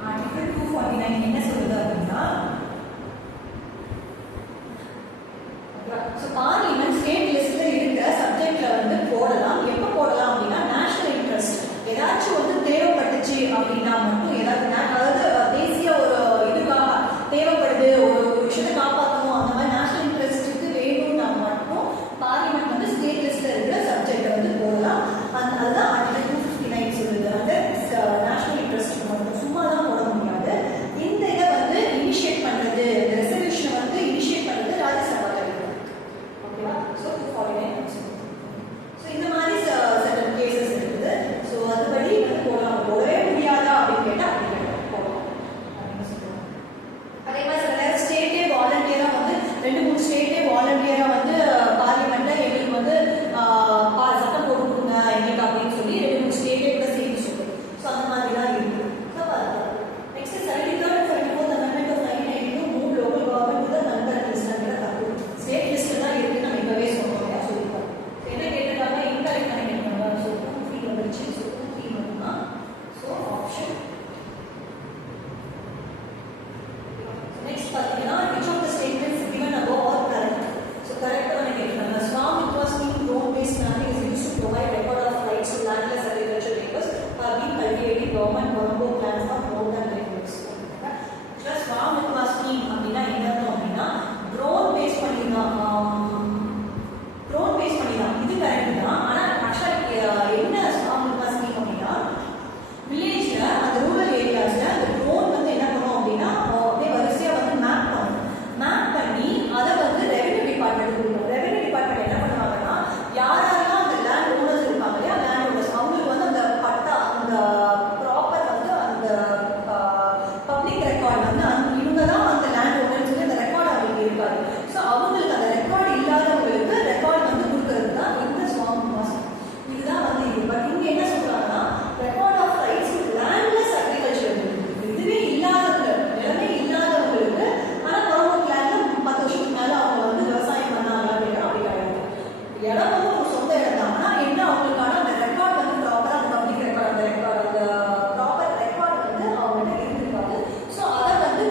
ஆர்டிகல் 249 என்ன சொல்லுது அப்படின்னா பார்லிமெண்ட் ஸ்டேட் லிஸ்ட்ல இருக்கிற சப்ஜெக்ட்ல வந்து போடலாம். எப்போ போடலாம் அப்படின்னா நேஷனல் இன்ட்ரெஸ்ட் ஏதாச்சும் வந்து தேவைப்பட்டுச்சு அப்படின்னா மட்டும், அதாவது தேசிய ஒரு இதுக்காக தேவைப்படுது, ஒரு விஷயத்தை காப்பாற்றணும், அந்த மாதிரி நேஷனல் இன்ட்ரெஸ்ட்டுக்கு வேணும்னா மட்டும் பார்லிமெண்ட் வந்து ஸ்டேட் லிஸ்ட்ல இருக்கிற சப்ஜெக்டை வந்து போடலாம். அதுதான் ஆர்டிகல் 259 சொல்லுது. அந்த நேஷனல் இன்ட்ரெஸ்ட் மட்டும் சும்மா தான் போட முடியாது. இந்த இதை வந்து இனிஷியேட் பண்றது, ரெசல்யூஷனை வந்து இனிஷியேட் பண்றது ராஜ்யசபா. ஓகேவா, ஸோ 249. ஸோ இந்த மாதிரி சர்டன் கேசஸ் இருக்குது. ஸோ அதுபடி வந்து போடலாம். போடவே முடியாதா அப்படின்னு கேட்டால் அப்படி போடலாம் அப்படின்னு சொல்லுவாங்க. அதே மாதிரி சில நேரம் ஸ்டேட்டே வாலண்டியராக வந்து 2-3 ஸ்டேட்டே வாலண்டியராக வந்து பார்லிமெண்ட்ல எங்களுக்கு வந்து சட்டம் போட்டு கொடுங்க எங்களுக்கு அப்படின்னு சொல்லி 2-3 ஸ்டேட்டே கூட சேர்த்து சொல்லுது. ஸோ அந்த மாதிரி தான் இருக்குது. So next 73rd and 74th Amendment of 1992 move local government to the concurrent லிஸ்ட்ங்கிற தப்பு. ஸ்டேட் லிஸ்ட்ல தான் இருக்கு, நம்ம இப்பவே சொல்றோம் இல்லையா, சொல்லிருக்காங்க. என்ன கேட்டிருக்காங்க, இன்கரெக்ட் பண்ணி கேட்கிறாங்க. ஸோ 2-3 வந்துருச்சு. ஸோ 2-3 மட்டும்னா ஸோ ஆப்ஷன். நெக்ஸ்ட் பார்த்தீங்கன்னா which of the statements given above are correct. So கரெக்டான கேட்கிறாங்க. Swam Mitwa scheme drone based planning is used to provide record of rights to landless agricultural labors for being cultivating government Colombo plans for more than 10 years. Swam Mitwa scheme அப்படின்னா என்ன அப்படின்னா drone base பண்ணி தான் இது correct தான். ஆனால் ஆக்சுவலாக என்ன ஸ்வாம் மித்வா ஸ்கீம் அப்படின்னா வில்லேஜ்ல அந்த ரூரல் ஏரியாஸ்ல அந்த ட்ரோன் வந்து என்ன பண்ணும் அப்படின்னா அப்படியே வரிசையா வந்து மேப் பண்ணி அதை வந்து ரெவென்யூ டிபார்ட்மெண்ட் கொடுக்கும். ரெவென்யூ டிபார்ட்மெண்ட் என்ன பண்ணுவாங்கன்னா யாரெல்லாம் அந்த லேண்ட் ஓனர்ஸ் இருப்பாங்க இல்லையா, லேண்ட் ஓனர்ஸ் அவங்களுக்கு வந்து அந்த பட்டா அந்த ப்ராப்பர் வந்து அந்த பப்ளிக் ரெக்கார்ட் வந்து இவங்க தான் அந்த லேண்ட் ஓனர்ஸ் வந்து அந்த ரெக்கார்டு அவங்களுக்கு இருக்காது. ஸோ அவங்களுக்கு அந்த ரெக்கார்டு இல்லாதவங்களுக்கு ரெக்கார்டு வந்து கொடுக்கறது தான் இந்த ஸ்வாம் மாசம். இதுதான் வந்து இது. பட் இங்க என்ன சொல்றாங்கன்னா record of rights landless agriculture. இதுவே இல்லாதவங்க, நிலமே இல்லாதவங்களுக்கு, ஆனால் கவர்மெண்ட் லேண்ட்ல 10 வருஷத்துக்கு மேல அவங்க வந்து விவசாயம் பண்ணாங்க அப்படின்னா அப்படி கிடையாது. இடம் வந்து ஒரு சொந்த இடம் தான். ஆனால் என்ன அவங்களுக்கான அந்த ரெக்கார்ட் வந்து ப்ராப்பரா அந்த பப்ளிக் ரெக்கார்ட் அந்த ப்ராப்பர் ரெக்கார்ட் வந்து அவங்கள்ட்ட இருந்திருக்காது. ஸோ அதை வந்து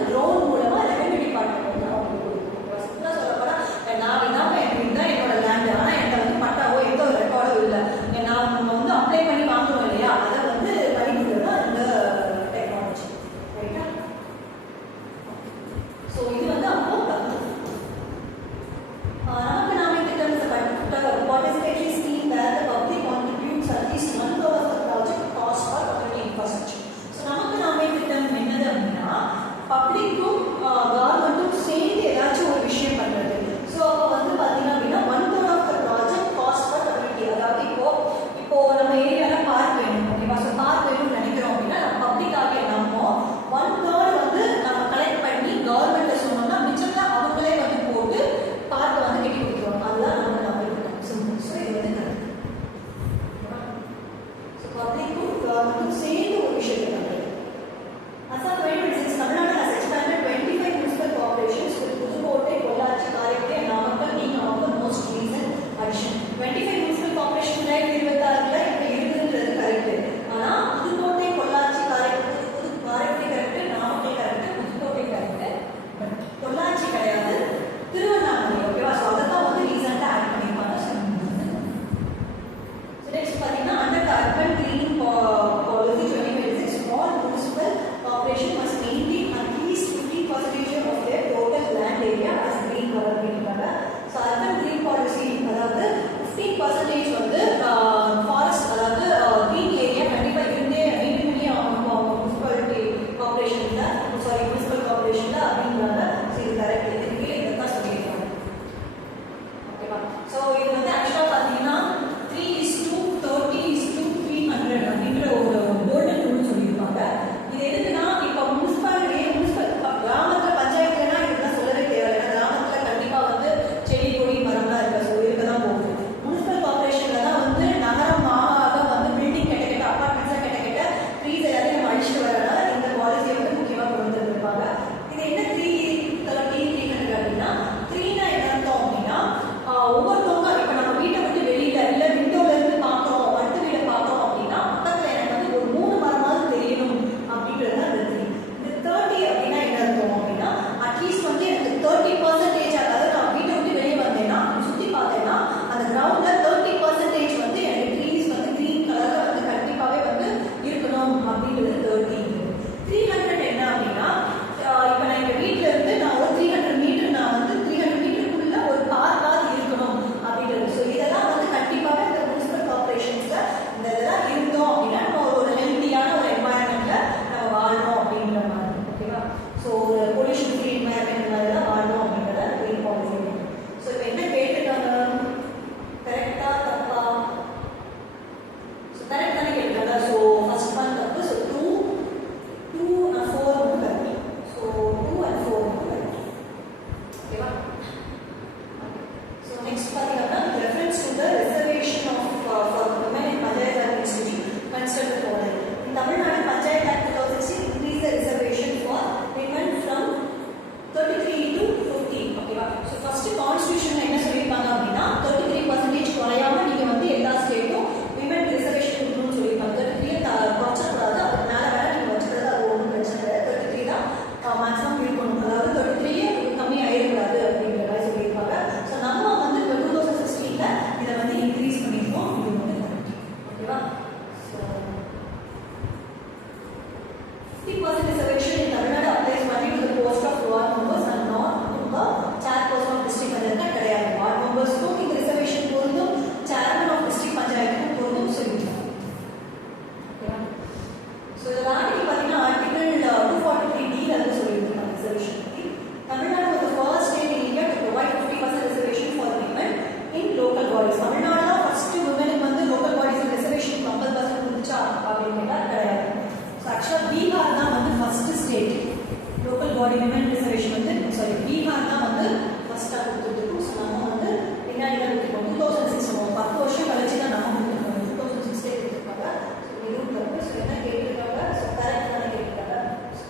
பாடி விமன் ரிசர்வேஷன் வந்து சாரி பீகார் தான் வந்து ஃபர்ஸ்ட்டாக கொடுத்துருக்கோம். ஸோ நம்ம வந்து பின்னாடி தான் கொடுத்துருக்கோம். 2006 10 வருஷம் கழிச்சு தான் நம்ம கொடுத்துருக்கோம். 2006 கொடுத்துருக்காங்க. ஸோ இதுவும் தப்பு. ஸோ என்ன கேட்டிருக்காங்க? ஸோ கரெக்ட் தானே கேட்டிருக்காங்க.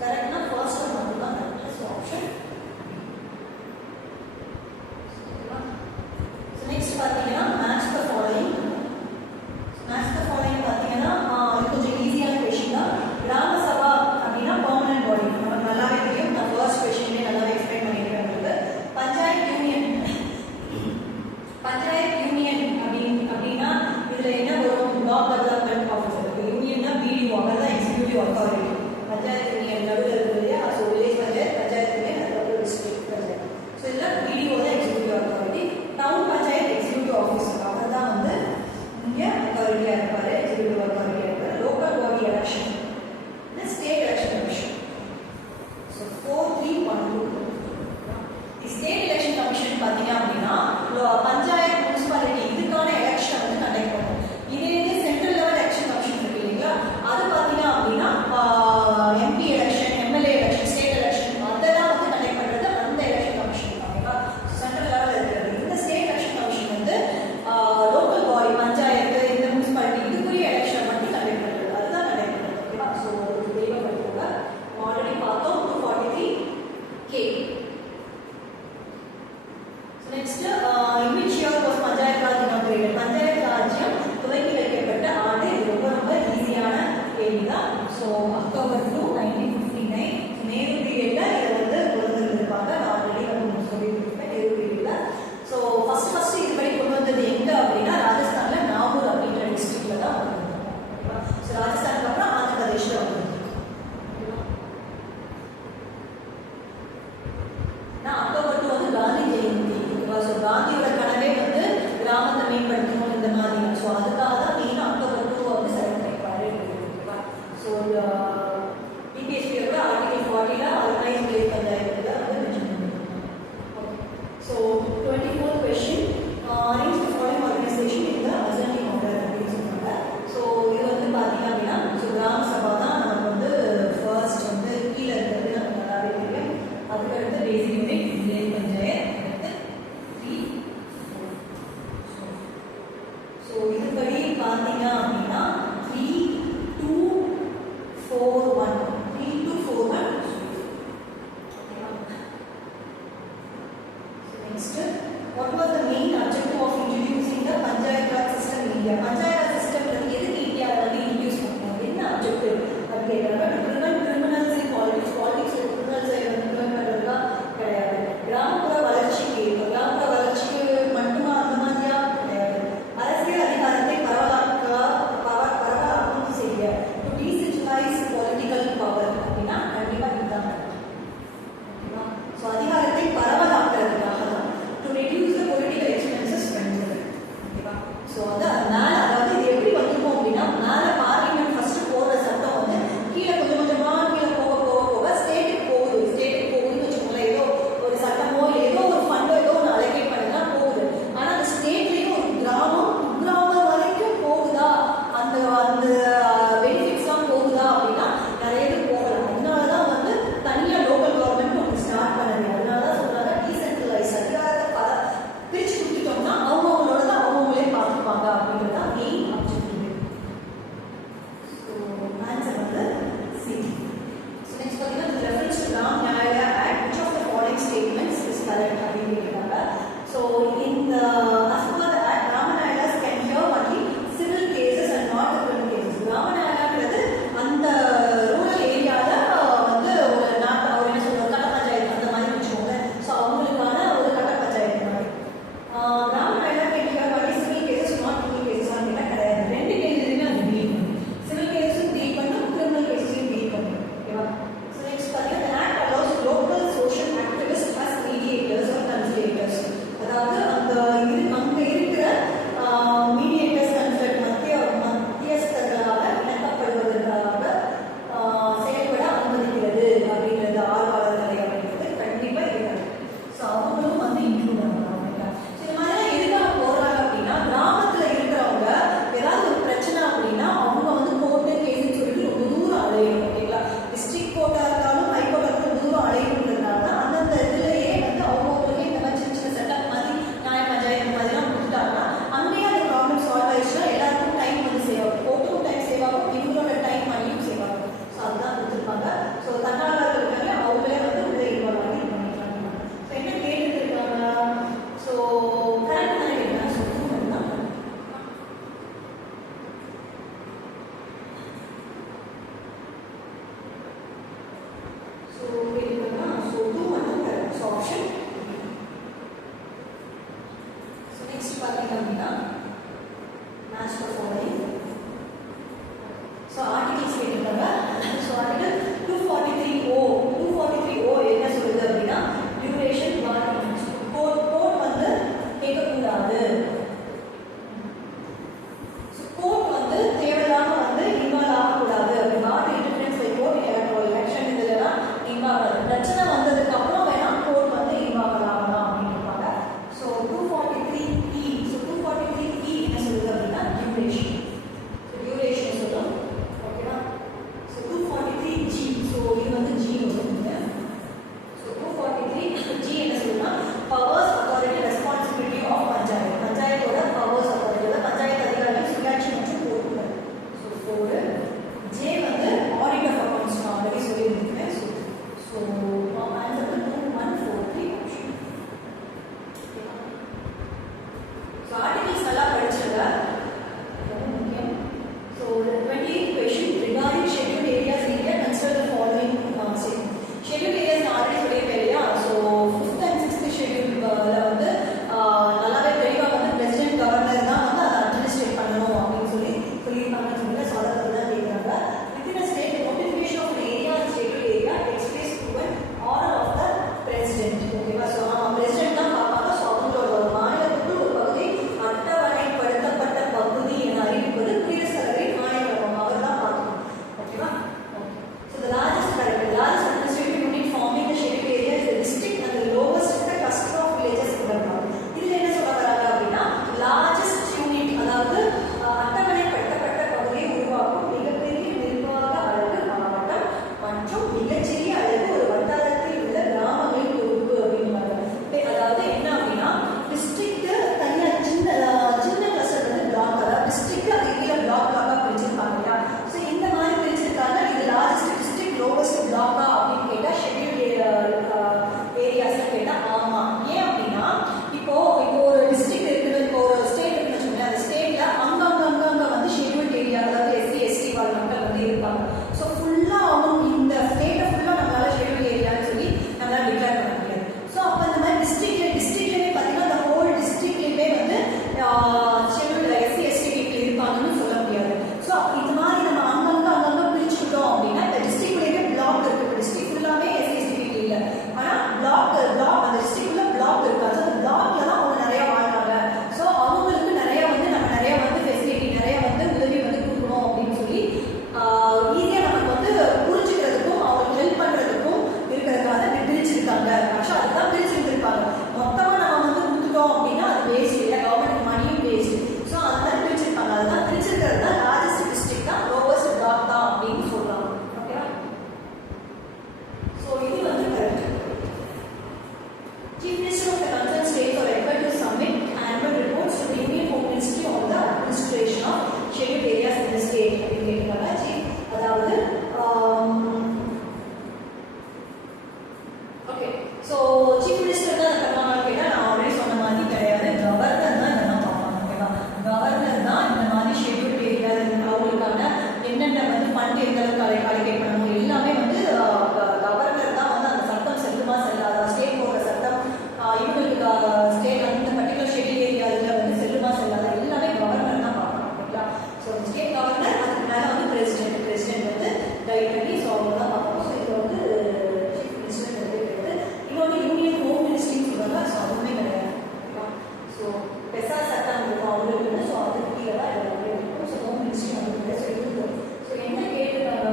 கரெக்ட்னா ஃபர்ஸ்ட் ஒன் மட்டும் தான் correct. So option. So next பார்த்தீங்கன்னா match the following. Match the following பார்த்தீங்கன்னா இது கொஞ்சம் ஈஸியான கொஷின் தான். கிராம சபா அப்படின்னா பர்மனன்ட் பாடி நமக்கு நல்லாவே தெரியும். நான் ஃபர்ஸ்ட் கொஷின்லேயே நல்லாவே எக்ஸ்பிளைன் பண்ணியிருக்கேன் உங்களுக்கு. பஞ்சாயத்து யூனியன் அப்படின்னா இதில் என்ன வரும்? Block development officer. யூனியன்னா பிடிஓ, அவர் தான் எக்ஸிக்யூட்டிவ் அத்தாரிட்டி. பஞ்சாயத்து யூனியன் நடுவில் இருக்குது இல்லையா? So village panchayat, panchayat union, அதுக்கப்புறம் டிஸ்ட்ரிக்ட் பஞ்சாயத்து. ஸோ இதில் பிடிஓ தான் executive authority. Town panchayat executive officer, அவர் தான் வந்து இங்கே அத்தாரிட்டியாக இருப்பார், எக்ஸிக்யூட்டிவ் அத்தாரிட்டியாக இருப்பார். Local body election, state election commission. So 4-3-1-2. State election commission பார்த்தீங்க அப்படின்னா பஞ்சாயத்து முனிசிபாலிட்டி இதுக்கான எலெக்ஷன் வந்து கண்டக்ட் பண்ணும். இதே சென்ட்ரல் லெவல் எலெக்ஷன் கமிஷன் இருக்கு இல்லைங்களா? அது பார்த்தீங்க அப்படின்னா MP election, MLA election, state election அதெல்லாம் வந்து கண்டக்ட் பண்ணுறது அந்த எலெக்ஷன் கமிஷன். ஓகேவா? சென்ட்ரல் லெவல் இருக்கிறது. இந்த ஸ்டேட் எலெக்ஷன் கமிஷன் வந்து லோக்கல் பாடி பஞ்சாயத்து இந்த முனிசிபாலிட்டி இதுக்குரிய எலெக்ஷன் மட்டும் கண்டக்ட் பண்ணுறது. அதுதான் கண்டக்ட் பண்ணுறது. ஓகேவா? ஸோ ஒரு தெளிவாக படிப்போங்க. ஆல்ரெடி பார்த்தோம் 243K. Next in which year was panchayat Raj inaugurated? Panchayat ராஜ்யம் துவக்கி வைக்கப்பட்ட ஆண்டு. இது ரொம்ப ரொம்ப ஈஸியான கேள்வி தான். ஸோ அக்டோபர் 2, 1959 நேரு பீரியட்ல இதை வந்து கொண்டு வந்திருப்பாங்க. நான் ஆல்ரெடி வந்து சொல்லி கொடுத்துருப்பேன் நேரு பீரியட்ல. ஸோ ஃபர்ஸ்ட் இதுபடி கொண்டு வந்தது எங்க அப்படின்னா ராஜஸ்தான்ல நாகூர் அப்படின்ற டிஸ்ட்ரிக்ட்ல தான் வந்திருக்காங்க. ஸோ ராஜஸ்தானுக்கு அப்புறம் ஆந்திர பிரதேஷ்ல வந்திருக்கு. அக்டோபர் 2 வந்து காந்தி ஜெயந்தி. ஸோ காந்தியோட கனவே வந்து கிராமத்தை மேம்படுத்தணும் இந்த மாதிரி. ஸோ அதுக்காக தான் மெயினாக அக்டோபர் 2 வந்து செலக்ட் பண்ணிப்பாரு. ஸோ பிபிஎஸ்பியோட ஆர்டிகல் 40ல் ஆர்கனைஸ் வில்லேஜ் பஞ்சாயத்து வந்து மென்ஷன் பண்ணிருக்காங்க. Okay. So 24th question arrange the following organisation in the ascending order அப்படின்னு சொல்றாங்க. ஸோ இது வந்து பார்த்தீங்க அப்படின்னா ஸோ கிராம சபா தான் நமக்கு வந்து ஃபர்ஸ்ட் வந்து கீழே இருக்கிறது நமக்கு நல்லாவே தெரியும். அதுக்கடுத்து பேசிக் யூனிட் வில்லேஜ் பஞ்சாயத்து, அடுத்து 3, 4. ஸோ இதுபடி பார்த்தீங்க அப்படின்னா 3, 2, 4, 1 3, 2, 4, 1. Next what was the main objective of introducing the Panchayat Raj system in India? Panchayat Raj system எதுக்கு இந்தியாவில் வந்து இன்ட்ரடியூஸ் பண்ணாங்க? என்ன அப்ஜெக்டிவ் அது கேட்குறாங்க. கிரிமினல்ஸ் இன் பாலிடிக்ஸ், பாலிடிக்ஸ்ல கிரிமினல்ஸ் ப்ரிவென்ட் பண்ணுறதுக்கா கிடையாது. கிராமப்புற வளர்ச்சிக்கு மட்டுமா அந்த மாதிரியா கிடையாது. அரசியல் அதிகாரத்தை பரவலாக்கம் செய்ய டு டீசென்ட்ரலைஸ் பொலிட்டிக்கல் பவர் அப்படின்னா கண்டிப்பாக இதுதான். ஓகேவா? ஸோ அதிகாரத்தை பரவலாக்குறதுக்காக தான் to reduce the political expenses பண்ணுறது. ஓகேவா? ஸோ அதனால அதாவது இது ஓகே ஸோ சீஃப் மினிஸ்டர் தான் பண்ணுவாங்கன்னு கேட்டால் நான் ஆல்ரெடி சொன்ன மாதிரி கிடையாது, கவர்னர் தான் இதெல்லாம் பார்ப்பாங்க. ஓகேவா, கவர்னர் தான் இந்த மாதிரி ஷெட்யூல்ட் ஏரியா அவங்களுக்கான என்னென்ன வந்து ஃபண்ட் எந்த அளவுக்கு அலோகேட் பண்ணணும் எல்லாமே வந்து கவர்னர் தான் வந்து அந்த சட்டம் செல்லுமா செல்லாதா, ஸ்டேட் போடுற சட்டம் இவங்களுக்கு ஸ்டேட் அந்த பர்டிகுலர் ஷெட்யூல் ஏரியாவில் வந்து செல்லுமா செல்லாதா எல்லாமே கவர்னர் தான் பார்க்கணும். ஓகேங்களா, ஸோ ஸ்டேட் கவர்னர் அதுக்கு மேலே வந்து பிரசிடென்ட் வந்து கைட் பண்ணி ஸோ அவங்க தான் பார்க்கணும். ஸோ இது வந்து சீஃப் மினிஸ்டர் கிடையாது. இன்னொன்று யூனியன் ஹோம் மினிஸ்ட்ரின்னு சொல்லுவாங்க. ஸோ அதுவுமே கிடையாது. ஓகேவா, ஸோ பெசா சட்டம் இருக்கும் அவங்களுக்கு. ஸோ அதுக்கு கீழே தான் எல்லாமே இருக்கும். ஸோ ஹோம் மினிஸ்ட்ரி அதுக்கு ஸோ இது ஸோ என்ன கேட்டுருக்காங்க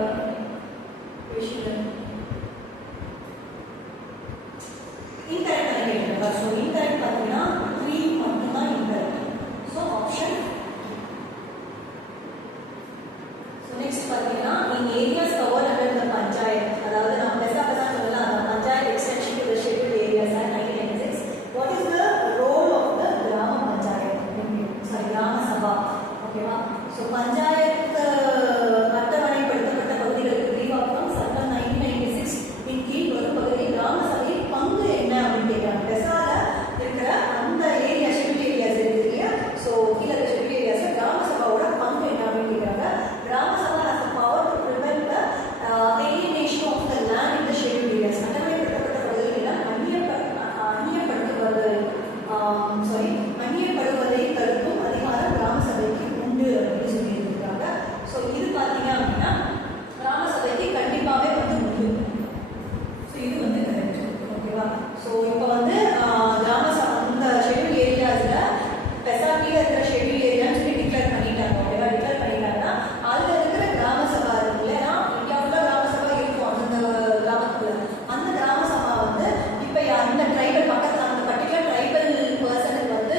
விஷயம் இன்கரெக்ட் தான் கேட்டுருக்காங்க. ஸோ இன்கரெக்ட் பார்த்தீங்கன்னா 3 மட்டும்தான் incorrect. So option. So next பார்த்தீங்கன்னா in areas covered under the panchayat, அதாவது நம்ம பெசா சொல்லலாம் அந்த panchayat extension to the scheduled areas act 1996. What is the role of the gram panchayat, sorry கிராம சபா. ஓகேவா, ஸோ பஞ்சாயத்து அட்டவணைப்படுத்தப்பட்ட பகுதிகளுக்கு விரிவாக்கம் சட்டம் 1996 இன் கீழ் வரும் பகுதி கிராம சபையின் பங்கு என்ன அப்படின்னு கேட்குறாங்க. பெசால இருக்கிற அந்த ஏரியா ஷெட்யூல்ட் ஏரியாஸ் இருக்கு இல்லையா, ஸோ கீழே இருக்கிற ஷெட்யூல்ட் ஏரியாஸ் கிராம சபாவோட பங்கு என்ன அப்படின்னு கேட்குறாங்க. கிராம சபா has the power to prevent the alienation of the land in the scheduled areas. அட்டவணைப்படுத்தப்பட்ட பகுதிகளில் அந்நியப்படுவதை தடுக்கும் அதிகாரம் கிராம சபைக்கு உண்டு அப்படின்னு சொல்லியிருக்காங்க. ஸோ இது பார்த்தீங்க அப்படின்னா கிராம சபைக்கு கண்டிப்பாகவே வந்து உண்டு. ஸோ இது வந்து கரெக்ட். ஓகேவா, ஸோ இப்போ வந்து கிராம சபை இந்த ஷெட்யூல் ஏரியாஸில் பெசாட்டியில் இருக்கிற ஷெட்யூல் ஏரியான்னு சொல்லி டிக்ளேர் பண்ணிட்டாங்க. ஓகேவா, டிக்ளேர் பண்ணிட்டாங்கன்னா அதில் இருக்கிற கிராம சபா இருக்கு இல்லையா, இந்தியா ஃபுல்லாக கிராம சபா இருக்கும் அந்த கிராமத்துக்குள்ள. அந்த கிராம சபா வந்து இப்போ அந்த ட்ரைபல் பக்கத்தில் அந்த பர்டிகுலர் ட்ரைபல் பர்சனுக்கு வந்து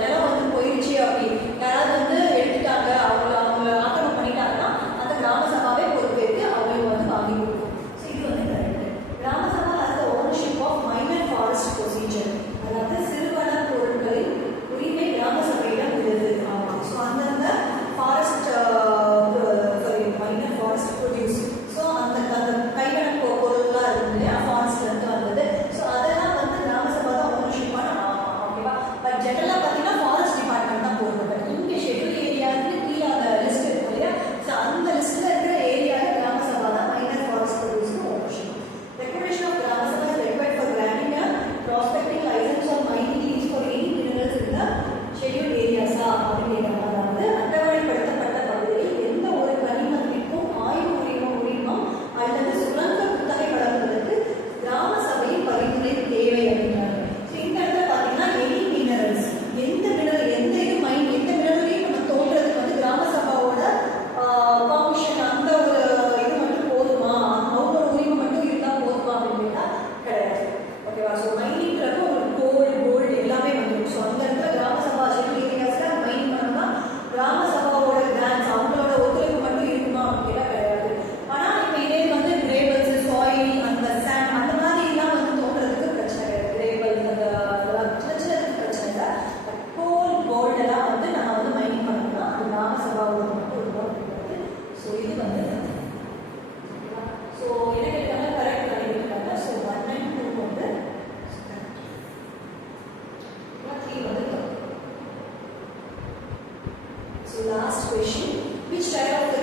நிலம் வந்து போயிடுச்சு அப்படி யாராவது வந்து எடுத்துட்டாங்க, அவங்க ஆக்கிரமம் பண்ணிட்டாங்கன்னா அந்த கிராம சபாவே பொறுப்பேற்று அவங்களுக்கு வந்து வாங்கி கொடுக்கும். ஸோ இது வந்து correct. Gram Sabha has the ownership of minor forest procedure, அதாவது சிறுவன பொருட்களின் உரிமை கிராம சபையிடம் உள்ளது. ஆமாம், ஸோ அந்தந்த forest minor forest produce, so அந்த கைவன பொருள்லாம் இருக்கு இல்லையா ஃபாரஸ்ட்லேருந்து வந்தது. ஸோ அதெல்லாம் வந்து கிராம சபா தான் ஓனர்ஷிப்பான. ஓகேவா, பட் ஜெனரலாக பார்த்தீங்கன்னா ஃபாரஸ்ட் டிபார்ட்மெண்ட் தான் போடுறது. பட் இங்கே ஷெட்யூல் ஏரியாவுக்கு கீழே அந்த லிஸ்ட் இருக்கும் இல்லையா, ஸோ அந்த லிஸ்ட்டில் இருக்கிற ஏரியாவில் கிராம சபா தான் மைனர் ஃபாரஸ்ட் ப்ரொடியூஸ்க்கு ownership. Recommendation of Gram Sabha is required for granting a prospecting licence or mining lease for any minerals in the schedule ஏரியாஸா அப்படின்னு கேட்குறாங்க. அதாவது அட்டவணைப்படுத்தப்பட்ட பகுதியில் எந்த ஒரு கனிமத்திற்கும் ஆய்வு உரிமம் அல்லது சுரங்க குத்தகை வழங்குவதற்கு கிராம சபையின் பரிந்துரை தேவை அப்படின்றாங்க. ஸோ இந்த இடத்துல பார்த்தீங்கன்னா எனி மினரல்ஸ், எந்த மினரல் எந்த இது மைன் எந்த மினரலையும் நம்ம தோன்றதுக்கு வந்து கிராம சபாவோட பர்மிஷன் அந்த ஒரு இது மட்டும் போதுமா, அவங்களோட உரிமை மட்டும் இருந்தால் போதுமா அப்படின்னு கேட்டால் கிடையாது. ஓகேவா, ஸோ மைனிங்கிறப்ப உங்களுக்கு கோல்டு எல்லாமே வந்துடும். ஸோ அந்த இடத்துல கிராம சபா ஷெட்யூல் ஏரியாஸில் மைன் பண்ணோம்னா கிராம சபாவோட கிராண்ட்ஸ் அவங்களோட ஒத்துழைப்பு மட்டும் இருக்குமா அப்படின்னு கேட்டால் கிடையாது. ஆனால் இப்போ இதே வந்து கிரேவல்ஸ், சாயில், அந்த சாண்ட் அந்த மாதிரிலாம் வந்து தோன்றதுக்கு பிரச்சனை கிடையாது. கிரேவல்ஸ் அதெல்லாம் சின்ன சின்னதுக்கு பிரச்சனை இல்லை. கோல்டெல்லாம் வந்து நம்ம வந்து மைனிங் பண்ணோம்னா அது கிராம சபாவோட மட்டும் இருக்கும் அப்படிங்கிறது. ஸோ இது வந்து ஸோ என்ன கேட்டாங்க கரெக்ட் பண்ணியிருக்காங்க. ஸோ 1 and 2 வந்து 3 வந்து. So last question, which type of